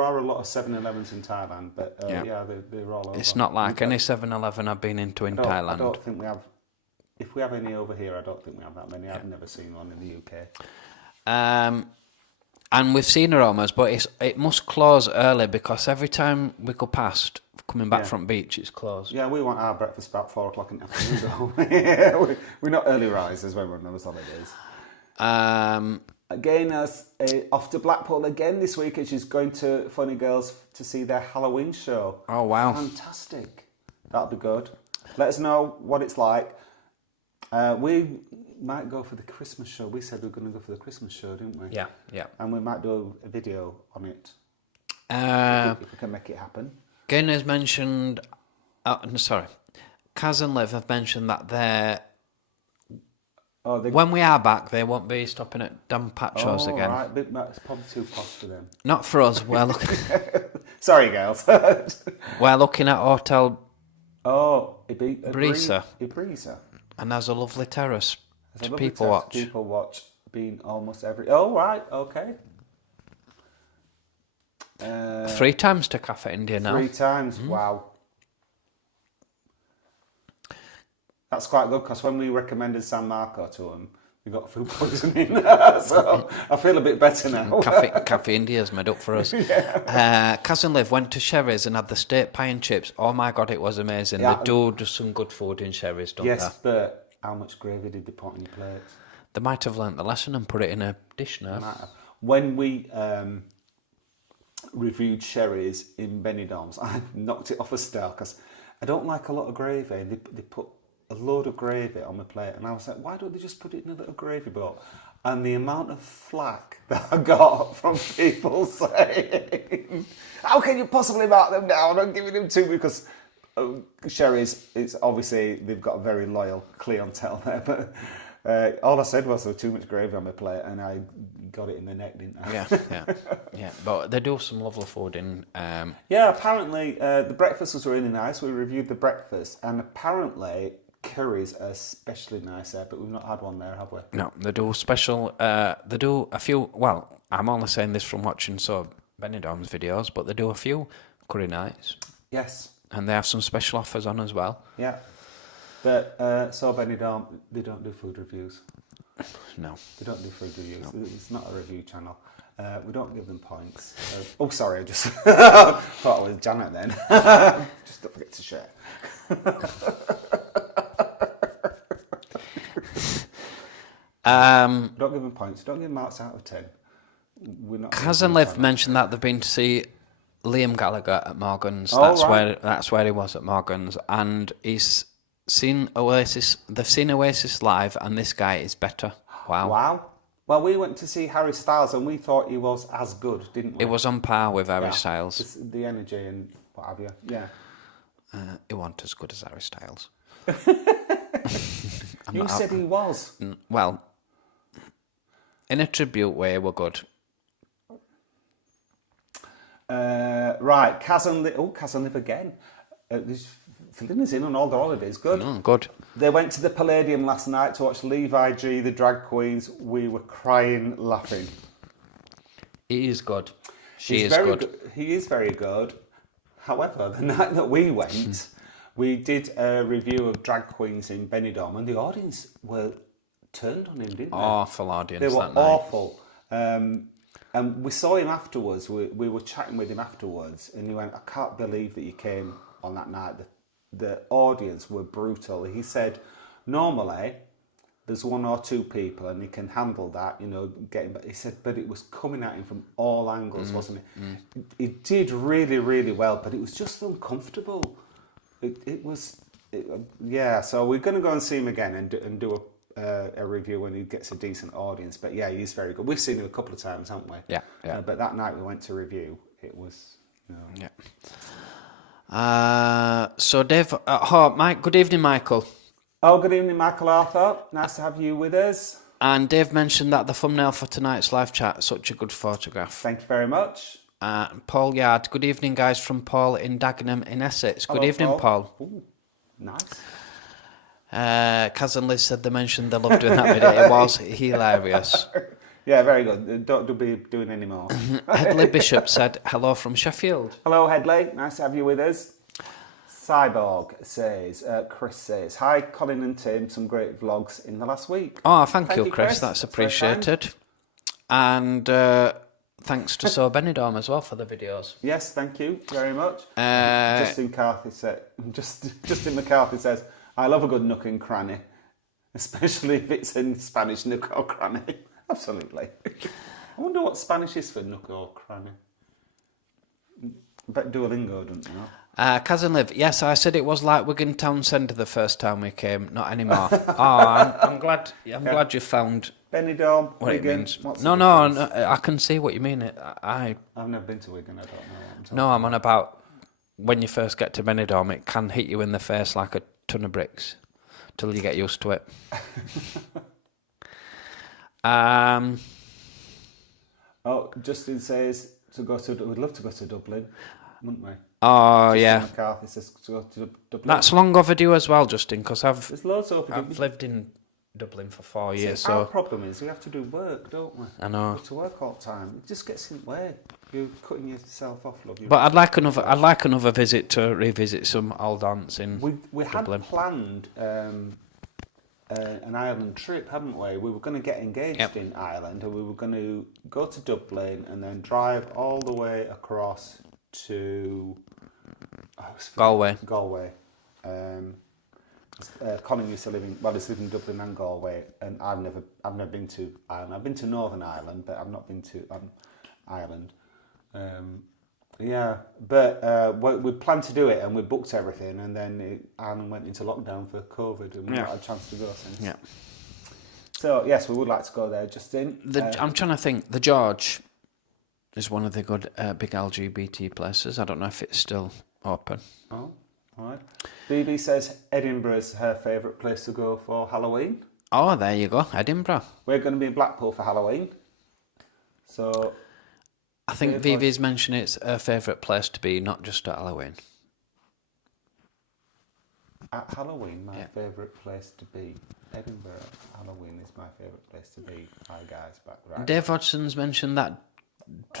are a lot of 7-Elevens in Thailand, but they're all over. It's not like any 7-Eleven I've been into in Thailand. I don't think we have. If we have any over here, I don't think we have that many. I've never seen one in the UK. And we've seen Aromas, but it must close early because every time we go past, coming back from beach, it's closed. Yeah, we want our breakfast about 4 o'clock in the afternoon. We're not early risers when we're on those holidays. Again, off to Blackpool again this week, and she's going to Funny Girls to see their Halloween show. Oh, wow. Fantastic. That'll be good. Let us know what it's like. We might go for the Christmas show. We said we were going to go for the Christmas show, didn't we? Yeah, yeah. And we might do a video on it. If we can make it happen. Gain has mentioned... Kaz and Liv have mentioned that when we are back, they won't be stopping at Dan Patro's again. Right. That's probably too posh for them. Not for us. We're looking... Sorry, girls. We're looking at Hotel... Ibiza. And there's a lovely terrace to people watch. People watch being almost every... Oh, right, okay. 3 times to Cafe India now. 3 times, wow. That's quite good, because when we recommended San Marco to them, we got food poisoning. So I feel a bit better now. Cafe India's made up for us. Cousin Liv went to Sherry's and had the steak pie and chips. Oh my God, it was amazing. They do some good food in Sherry's, don't they? Yes, but how much gravy did they put on your plates? They might have learnt the lesson and put it in a dish now. When we reviewed Sherry's in Benidorm, I knocked it off a star because I don't like a lot of gravy. They put a load of gravy on my plate, and I was like, why don't they just put it in a little gravy boat? And the amount of flack that I got from people saying, how can you possibly mark them down? I'm giving them 2 because Sherry's, it's obviously, they've got a very loyal clientele there. But all I said was there was too much gravy on my plate and I got it in the neck, didn't I? Yeah. But they do some lovely food in... Yeah, apparently the breakfast was really nice. We reviewed the breakfast and apparently... curries are especially nice there, but we've not had one there, have we? No, they do special. They do a few. Well, I'm only saying this from watching Benidorm's videos, but they do a few curry nights. Yes, and they have some special offers on as well. Yeah, but Benidorm, they don't do food reviews. No, they don't do food reviews. No. It's not a review channel. We don't give them points. Oh, sorry, I just thought it was Janet then. Just don't forget to share. Don't give them points. Don't give them marks out of 10. We're not. Cousin Liv mentioned that they've been to see Liam Gallagher at Morgan's. Oh, that's where he was at Morgan's, and he's seen Oasis. They've seen Oasis live, and this guy is better. Wow. Well, we went to see Harry Styles, and we thought he was as good, didn't we? It was on par with Harry Styles. Just the energy and what have you. Yeah. He wasn't as good as Harry Styles. You said he was. Well, in a tribute way, we're good. Right, Cousin Liv again. He's filling us in on all the holidays. Good. Good. They went to the Palladium last night to watch Levi G, the drag queens. We were crying, laughing. He is good. He is very good. However, the night that we went, we did a review of drag queens in Benidorm, and the audience were turned on him, didn't they? Awful audience. They were that night. awful. And we saw him afterwards. We were chatting with him afterwards, and he went, "I can't believe that you came on that night. The audience were brutal." He said, "Normally, there's 1 or 2 people, and he can handle that, But he said, but it was coming at him from all angles, wasn't it? He did really, really well, but it was just uncomfortable. So we're going to go and see him again and do a review when he gets a decent audience. But yeah, he's very good. We've seen him a couple of times, haven't we? Yeah. But that night we went to review, it was... Yeah. So Dave, Mike. Good evening, Michael. Oh, good evening, Michael Arthur. Nice to have you with us. And Dave mentioned that the thumbnail for tonight's live chat is such a good photograph. Thank you very much. Paul Yard. Good evening, guys, from Paul in Dagenham in Essex. Good evening, Paul. Ooh, nice. Cousin Liz said they mentioned they loved doing that video. It was hilarious. Yeah, very good. Don't be doing any more. Headley Bishop said hello from Sheffield. Hello, Headley. Nice to have you with us. Cyborg says, Chris says, "Hi, Colin and Tim. Some great vlogs in the last week." Oh, thank you, Chris. That's appreciated. And thanks to Benidorm as well for the videos. Yes, thank you very much. Justin McCarthy says, "I love a good nook and cranny, especially if it's in Spanish nook or cranny." Absolutely. I wonder what Spanish is for nook or cranny. I bet Duolingo doesn't know. Cousin Liv, yes, I said it was like Wigan Town Centre the first time we came, not anymore. I'm glad. I'm glad you found Benidorm, what Wigan. It means. No, I can see what you mean. I've never been to Wigan. I don't know what I'm talking No, I'm on about when you first get to Benidorm, it can hit you in the face like a ton of bricks till you get used to it. Oh, Justin says we'd love to go to Dublin, wouldn't we? Oh, Justin yeah. McCarthy says to go to Dublin. That's long overdue as well, Justin, because There's loads of I've lived in Dublin for 4 years. Our So problem is we have to do work, don't we? I know. We have to work all the time. It just gets in the way. You're cutting yourself off, love. But I'd like another visit to revisit some old aunts in we Dublin. had planned an Ireland trip, hadn't we? We were going to get engaged in Ireland, and we were going to go to Dublin and then drive all the way across to Galway. Colin used to live in Dublin and Galway, and I've never been to Ireland. I've been to Northern Ireland, but I've not been to Ireland. But we planned to do it, and we booked everything, and then Ireland went into lockdown for COVID, and we not had a chance to go since. Yeah. So, yes, we would like to go there, Justin. I'm trying to think. The George is one of the good big LGBT places. I don't know if it's still open. Oh, all right. Phoebe says Edinburgh is her favourite place to go for Halloween. Oh, there you go, Edinburgh. We're going to be in Blackpool for Halloween. So... I think Vivi's mentioned it's her favourite place to be, not just at Halloween. At Halloween, my favourite place to be. Edinburgh, Halloween is my favourite place to be. Hi guys, back right. Dave Hodgson's mentioned that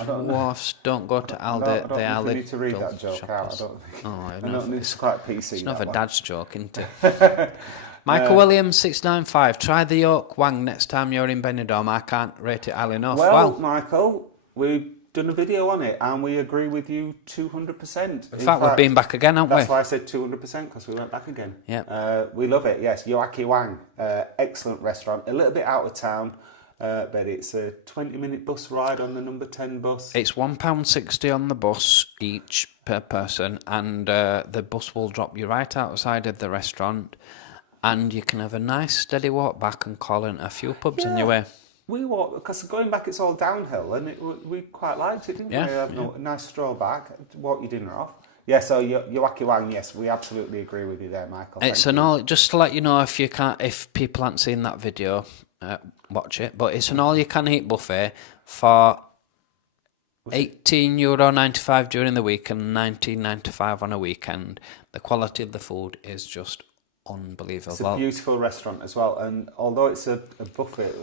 dwarfs don't go to Aldi. They are need to read that joke shoppers. out. I don't think. Oh, I don't think it's quite PC. It's not a dad's joke, isn't it? Michael Williams 695. Try the Oak Wang next time you're in Benidorm. I can't rate it highly enough. Well, Michael, we've done a video on it and we agree with you 200%. In fact, we've been back again, haven't we? That's why I said 200% because we went back again. Yeah. We love it. Yes, Yoaki Wang, excellent restaurant. A little bit out of town, but it's a 20-minute bus ride on the number 10 bus. It's £1.60 on the bus each per person, and the bus will drop you right outside of the restaurant, and you can have a nice steady walk back and call in a few pubs on your way. We walked, because going back it's all downhill, and we quite liked it, didn't we? A nice stroll back, walk your dinner off. Yeah, so Yoaki Wang, yes, we absolutely agree with you there, Michael. It's an all, just to let you know, if people haven't seen that video, watch it. But it's an all-you-can-eat buffet for €18.95 during the week and $19.95 on a weekend. The quality of the food is just unbelievable. It's a beautiful restaurant as well, and although it's a buffet,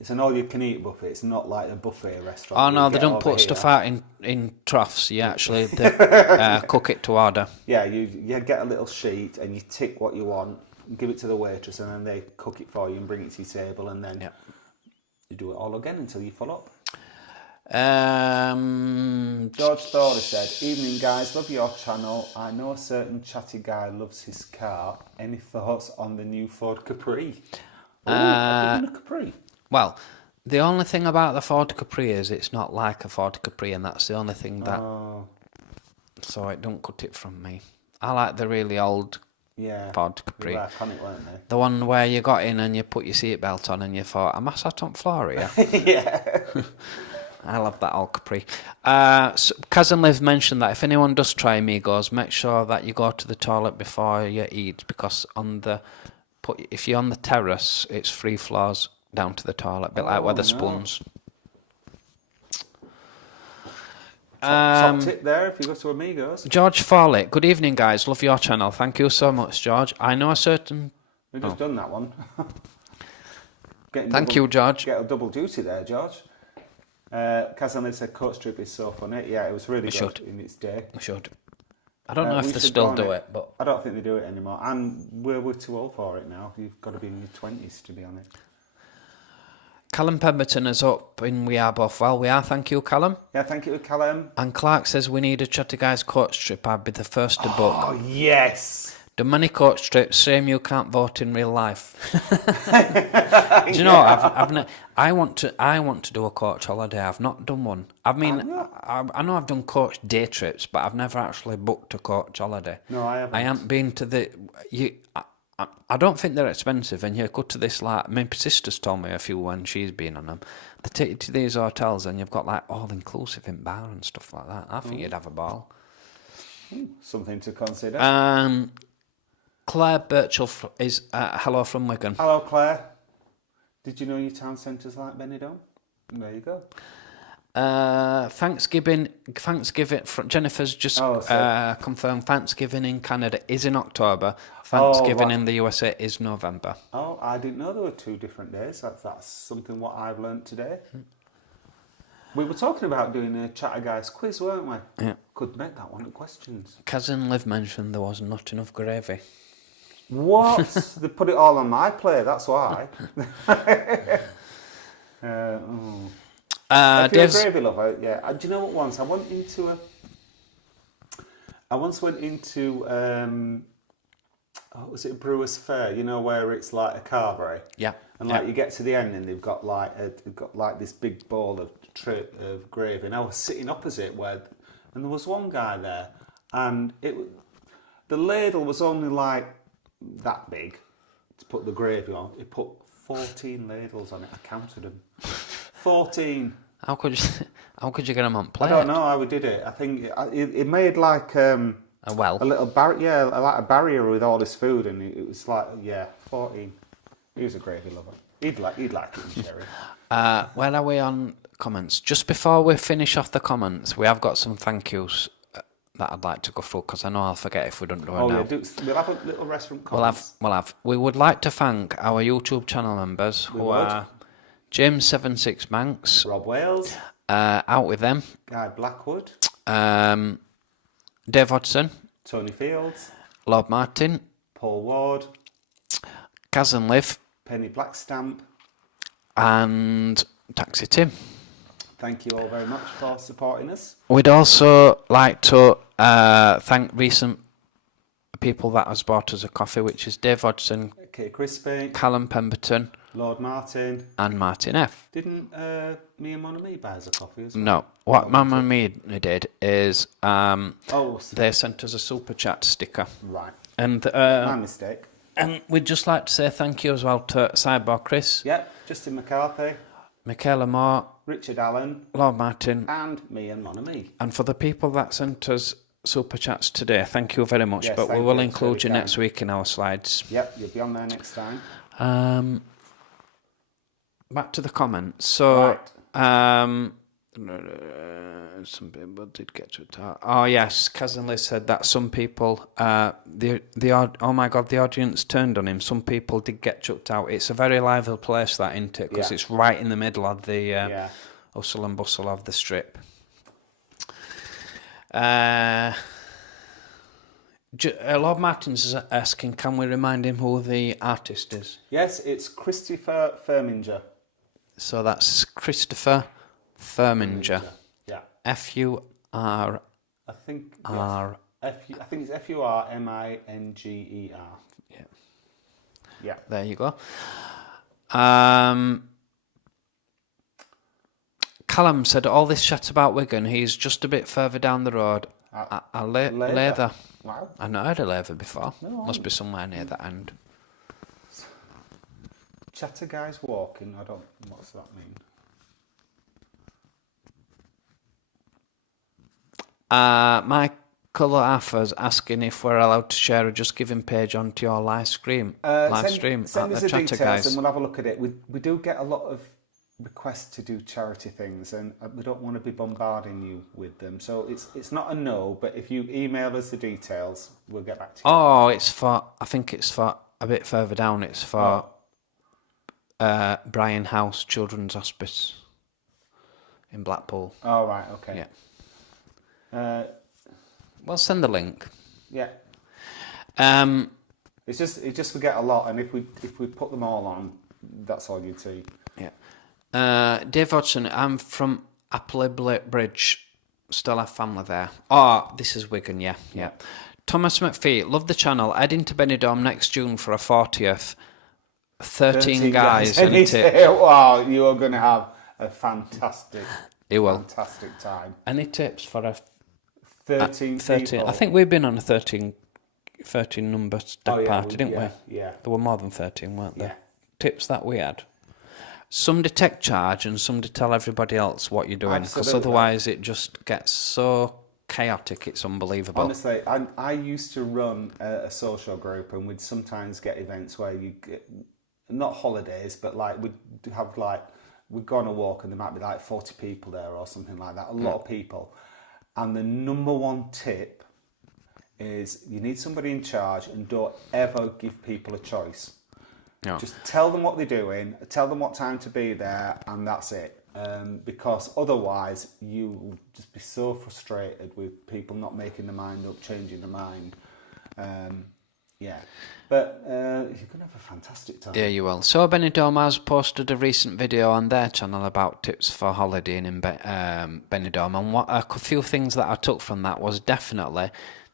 it's an all-you-can-eat buffet. It's not like a buffet restaurant. Oh no, they don't put stuff out in troughs. You actually cook it to order. Yeah, you get a little sheet and you tick what you want, and give it to the waitress, and then they cook it for you and bring it to your table, and then you do it all again until you fill up. George Thorley said, "Evening guys, love your channel. I know a certain chatty guy loves his car. Any thoughts on the new Ford Capri?" A Capri. Well, the only thing about the Ford Capri is it's not like a Ford Capri, and that's the only thing that... So it don't cut it from me. I like the really old Ford Capri. They were iconic, weren't they? The one where you got in and you put your seatbelt on and you thought, am I sat on floor here? Yeah. I love that old Capri. So Cousin Liv mentioned that if anyone does try Amigos, make sure that you go to the toilet before you eat, because if you're on the terrace, it's free floors down to the toilet, a bit like Wetherspoons. Top tip there if you go to Amigos. George Farley, good evening guys, love your channel. Thank you so much, George. I know a certain... We've just done that one. Thank you, George. Get a double duty there, George. Kazan said Coach Trip is so funny. Yeah, it was really good in its day. We should. I don't know if they still do it, but... I don't think they do it anymore. And we're too old for it now. You've got to be in your 20s to be on it. Callum Pemberton is up in We Are Both Well. We are, thank you, Callum. Yeah, thank you, Callum. And Clark says we need a Chatty Guys coach trip. I'd be the first to book. Oh, yes. The money coach trip, same you can't vote in real life. Do you know, I want to do a coach holiday. I've not done one. I mean, I know I've done coach day trips, but I've never actually booked a coach holiday. No, I haven't. I haven't been to the... I don't think they're expensive, and you go to this, like, my sister's told me a few when she's been on them. They take you to these hotels and you've got like all-inclusive in bar and stuff like that. I think you'd have a ball. Something to consider. Claire Birchall is hello from Wigan. Hello, Claire. Did you know your town centre's like Benidorm? There you go. Thanksgiving. Jennifer's just confirmed Thanksgiving in Canada is in October. Thanksgiving in the USA is November. Oh, I didn't know there were 2 different days. That's something what I've learnt today. We were talking about doing a Chatter Guys quiz, weren't we? Yeah. Could make that one of questions. Cousin Liv mentioned there was not enough gravy. What? They put it all on my plate, that's why. If you're a gravy lover, yeah. Do you know what? Once I went into was it Brewers Fair? You know where it's like a carvery. Yeah. And like you get to the end and they've got like this big bowl of gravy. And I was sitting opposite and there was one guy there, and the ladle was only like that big to put the gravy on. He put 14 ladles on it. I counted them. 14. How could you get them on plate? I don't know how we did it. I think it made like a well. a little like a barrier with all this food, and it was like 14. He was a gravy lover. He'd like it in sherry. Where are we on comments? Just before we finish off the comments, we have got some thank yous that I'd like to go through because I know I'll forget if we don't do it now. We'll have a little restaurant comments. We'll have. We would like to thank our YouTube channel members who are James76 Manx, Rob Wales, Out With Them, Guy Blackwood, Dave Hodgson, Tony Fields, Lord Martin, Paul Ward, Kaz and Liv, Penny Blackstamp, and Taxi Tim. Thank you all very much for supporting us. We'd also like to thank recent people that has bought us a coffee, which is Dave Hodgson, Kay Crispy, Callum Pemberton, Lord Martin, and Martin F. Didn't me and Mon Ami buy us a coffee as well? No. What Mum and me did is Oh, they sent us a super chat sticker. right. And My mistake. and we'd just like to say thank you as well to Sidebar Chris, Yep, Justin McCarthy, Michaela Moore, Richard Allen, Lord Martin, and me and Mon Ami. and for the people that sent us super chats today, thank you very much. Yes, but we thank will you. include It's you really next week in our slides. Yep, you'll be on there next time. Back to the comments. So, Right. some people did get to it. Oh yes, Cousin Liz said that some people, oh my God, the audience turned on him. Some people did get chucked out. It's a very lively place, that, isn't it? Because it's right in the middle of the hustle and bustle of the strip. Lord Martins is asking, can we remind him who the artist is? Yes, it's Christopher Firminger. So that's Christopher Firminger. Yeah. F-U-R... I think R... I think it's F-U-R-M-I-N-G-E-R. Yeah. Yeah. There you go. Callum said, all this chat about Wigan, he's just a bit further down the road. Lather. Wow. I've not heard of Lather before. No, Must be somewhere near that end. Chatter guys walking. I don't. What's that mean? Michael Arthur's asking if we're allowed to share a Just Giving page onto your live stream. Send at us the the Chatter details guys. and we'll have a look at it. We do get a lot of requests to do charity things, and we don't want to be bombarding you with them. So it's not a no, but if you email us the details, we'll get back to you. Oh, I think it's for a bit further down. It's for Brian House Children's Hospice in Blackpool. Oh, right, okay. Yeah. Well, send the link. Yeah. It's just we get a lot, and if we put them all on, that's all you'd see. Yeah. Dave Hodgson, I'm from Appleby Bridge. Still have family there. Oh, this is Wigan, yeah. Thomas McPhee, love the channel. Heading to Benidorm next June for a 40th. 13 guys. Wow, you are going to have a fantastic time. Any tips for a 13 people? I think we've been on a 13 number step party, didn't we? Yeah. There were more than 13, weren't there? Yeah. Tips that we had. Some to take charge and some to tell everybody else what you're doing. Because otherwise it just gets so chaotic, it's unbelievable. Honestly, I used to run a social group, and we'd sometimes get events where you get, not holidays, but we'd go on a walk and there might be 40 people there or something like that, a lot of people. And the number one tip is you need somebody in charge, and don't ever give people a choice. No. Just tell them what they're doing, tell them what time to be there, and that's it. Because otherwise you will just be so frustrated with people not making their mind up, changing their mind. But you're going to have a fantastic time. Yeah, you will. So Benidorm has posted a recent video on their channel about tips for holidaying in Benidorm, and a few things that I took from that was definitely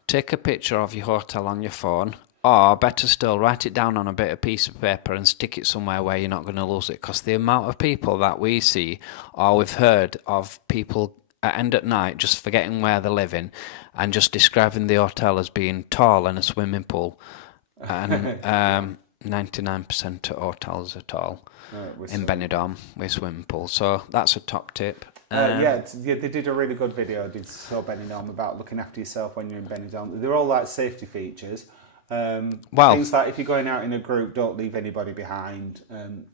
take a picture of your hotel on your phone, or better still, write it down on a bit of piece of paper and stick it somewhere where you're not going to lose it, because the amount of people that we see, or we've heard of people end at night just forgetting where they're living and just describing the hotel as being tall and a swimming pool. And 99% at hotels at all with in Benidorm with swimming pool. So that's a top tip. Yeah, they did a really good video, did So Benidorm, about looking after yourself when you're in Benidorm. They're all like safety features. Things like if you're going out in a group, don't leave anybody behind,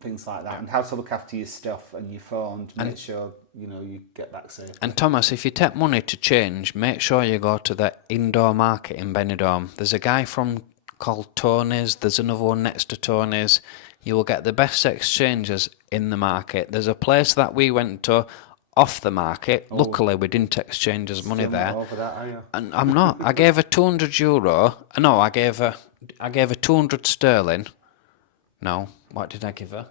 things like that, and how to look after your stuff and your phone to make sure you get back safe. And Thomas, if you take money to change, make sure you go to the indoor market in Benidorm. There's a guy called Tony's. There's another one next to Tony's. You will get the best exchanges in the market. There's a place that we went to off the market. Luckily, we didn't exchange as money there. Over that, are you? And I'm not. I gave her €200. No, I gave her 200 sterling. No, what did I give her?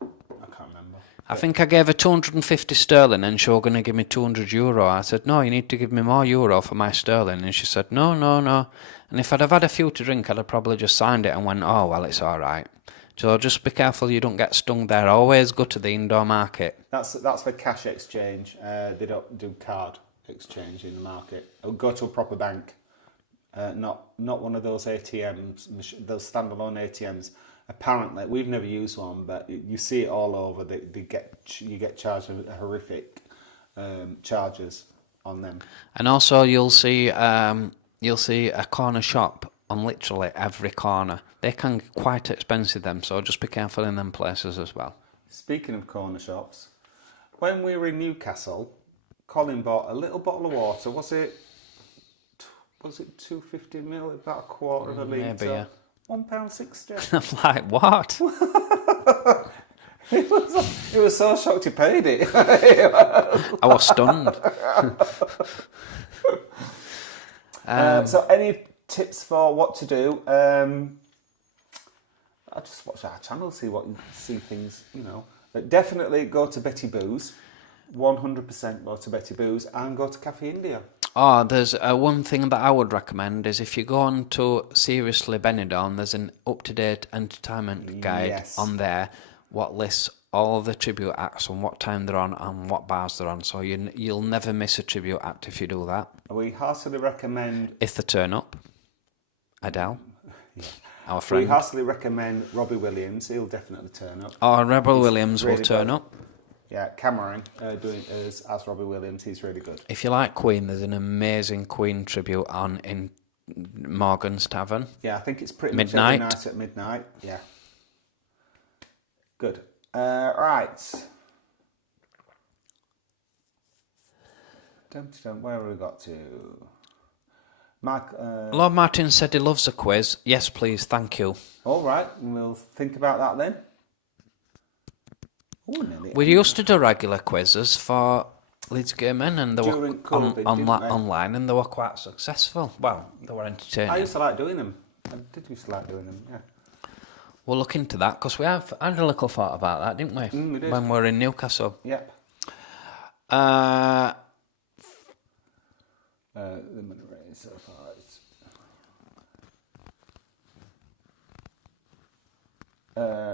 I can't remember. I think I gave her 250 sterling, and she was going to give me €200. I said, no, you need to give me more euro for my sterling. And she said, no. And if I'd have had a few to drink, I'd have probably just signed it and went, oh, well, it's all right. So just be careful you don't get stung there. Always go to the indoor market. That's for cash exchange. They don't do card exchange in the market. Go to a proper bank, not one of those ATMs, those standalone ATMs. Apparently, we've never used one, but you see it all over. You get charged horrific charges on them. And also, you'll see a corner shop on literally every corner. They can get quite expensive, them, so just be careful in them places as well. Speaking of corner shops, when we were in Newcastle, Colin bought a little bottle of water. Was it 250ml, about a quarter of a litre? Maybe, yeah. £1.60. I'm like, what? He was so shocked he paid it. I was stunned. So any tips for what to do? I just watch our channel, see things, But definitely go to Betty Boo's. 100% go to Betty Boo's and go to Cafe India. Oh, there's one thing that I would recommend is if you go on to Seriously Benidorm, there's an up-to-date entertainment guide on there what lists all the tribute acts and what time they're on and what bars they're on. So you'll never miss a tribute act if you do that. We heartily recommend... If they turn up. Adele. Our friend. We heartily recommend Robbie Williams. He'll definitely turn up. Oh, Robbie Williams will turn up. Yeah, Cameron doing as Robbie Williams. He's really good. If you like Queen, there's an amazing Queen tribute on in Morgan's Tavern. Yeah, I think it's pretty much every night at midnight. Yeah. Good. Right. Where have we got to? Mark, Lord Martin said he loves a quiz. Yes, please, thank you. All right, we'll think about that then. We used to do regular quizzes for Leeds Gamemen, and they were online, and they were quite successful. Well, they were entertaining. I used to like doing them. I did used to like doing them, yeah. We'll look into that, because we had a little thought about that, didn't we? We did. When we were in Newcastle. Yep. The money raise so far is...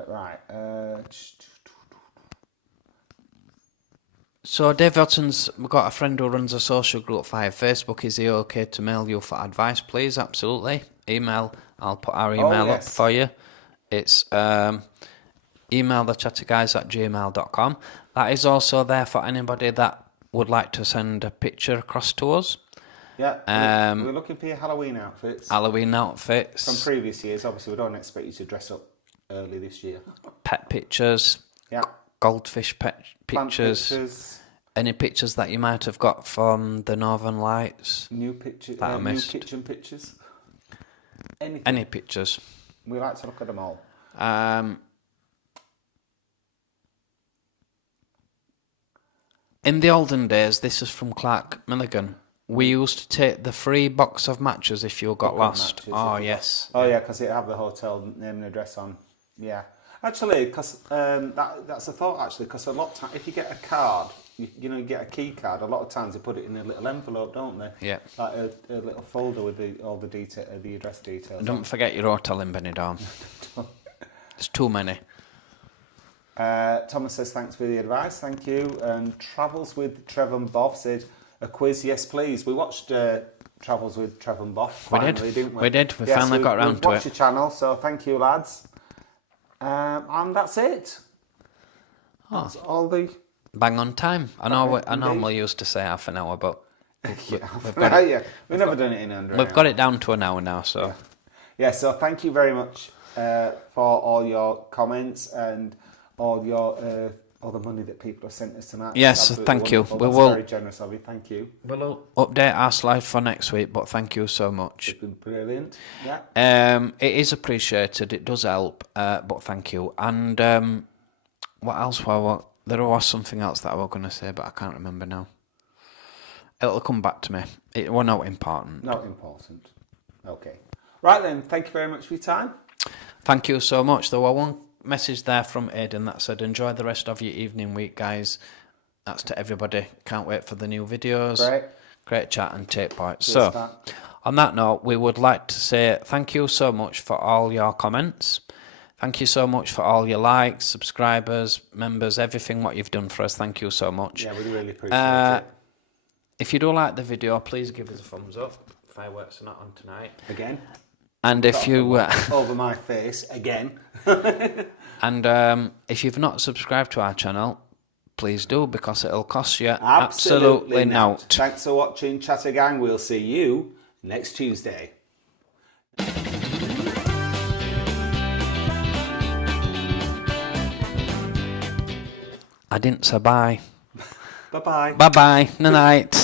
right. So Dave Watson's got a friend who runs a social group via Facebook. Is he okay to mail you for advice, please? Absolutely. Email. I'll put our email up for you. It's emailthechatterguys@gmail.com. That is also there for anybody that would like to send a picture across to us. Yeah, we're looking for your Halloween outfits. From previous years. Obviously, we don't expect you to dress up early this year. Pet pictures. Yeah. Goldfish pictures. Any pictures that you might have got from the Northern Lights. New kitchen pictures. Anything. Any pictures. We like to look at them all. In the olden days, this is from Clark Milligan. We used to take the free box of matches if you got lost. Yes. Oh, yeah, because it have the hotel name and address on. Yeah. Actually, because that's a thought, actually, because a lot of time, if you get a card, you get a key card, a lot of times they put it in a little envelope, don't they? Yeah. Like a little folder with all the address details. Don't forget your hotel in Benidorm. There's too many. Thomas says, thanks for the advice, thank you. And Travels with Trevor and Bob said, a quiz, yes please. We watched Travels with Trev and Boff. We Finally, did. Didn't we? We did. We finally got around to watched it. your channel, so thank you, lads. And that's it. That's all the... Bang on time. I normally used to say half an hour, but we've never done it in under. We've got it down to an hour now, so. Yeah. So thank you very much for all your comments and all your all the money that people have sent us tonight. Yes, thank you. We will. Very generous of you. Thank you. We'll update our slide for next week, but thank you so much. It's been brilliant. Yeah. It is appreciated. It does help, but thank you. And what else? There was something else that I was going to say, but I can't remember now. It'll come back to me. It was not important. Not important. Okay. Right then. Thank you very much for your time. Thank you so much. There was one message there from Aidan that said, enjoy the rest of your evening week, guys. That's to everybody. Can't wait for the new videos. Great chat and take part. So, on that note, we would like to say thank you so much for all your comments. Thank you so much for all your likes, subscribers, members, everything what you've done for us. Thank you so much. Yeah, we really appreciate it. If you do like the video, please give us a thumbs up. Fireworks are not on tonight. Again. And if you... over my face, again. And if you've not subscribed to our channel, please do, because it'll cost you absolutely nought. Thanks for watching, Chatter Gang. We'll see you next Tuesday. I didn't say bye. Bye-bye. Bye-bye. Night-night.